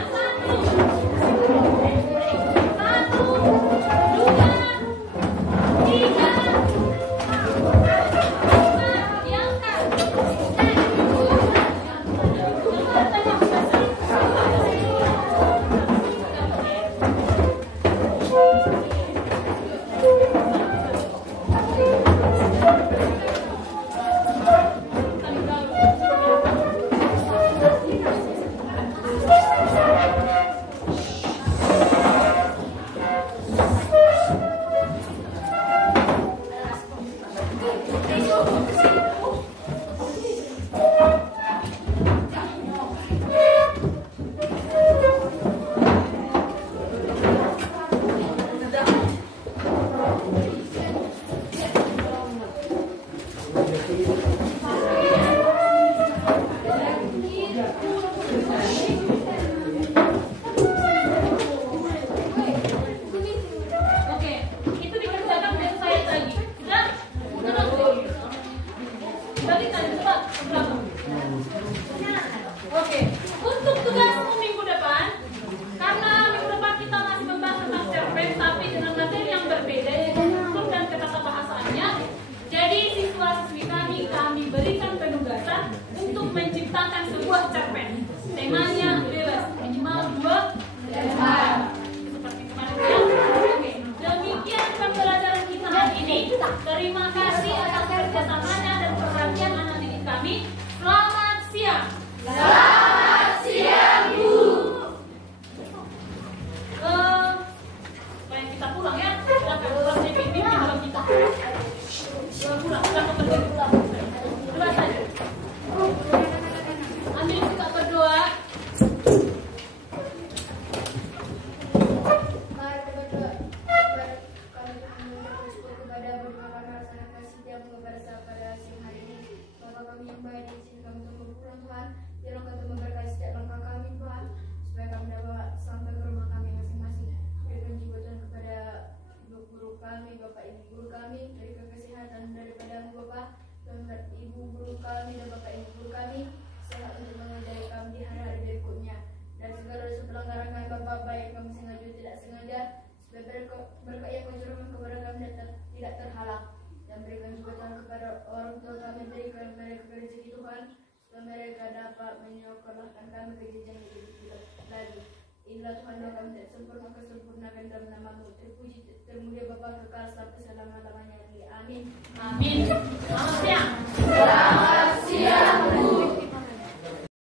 'Amin'. Selamat siang. Selamat siang, Bu.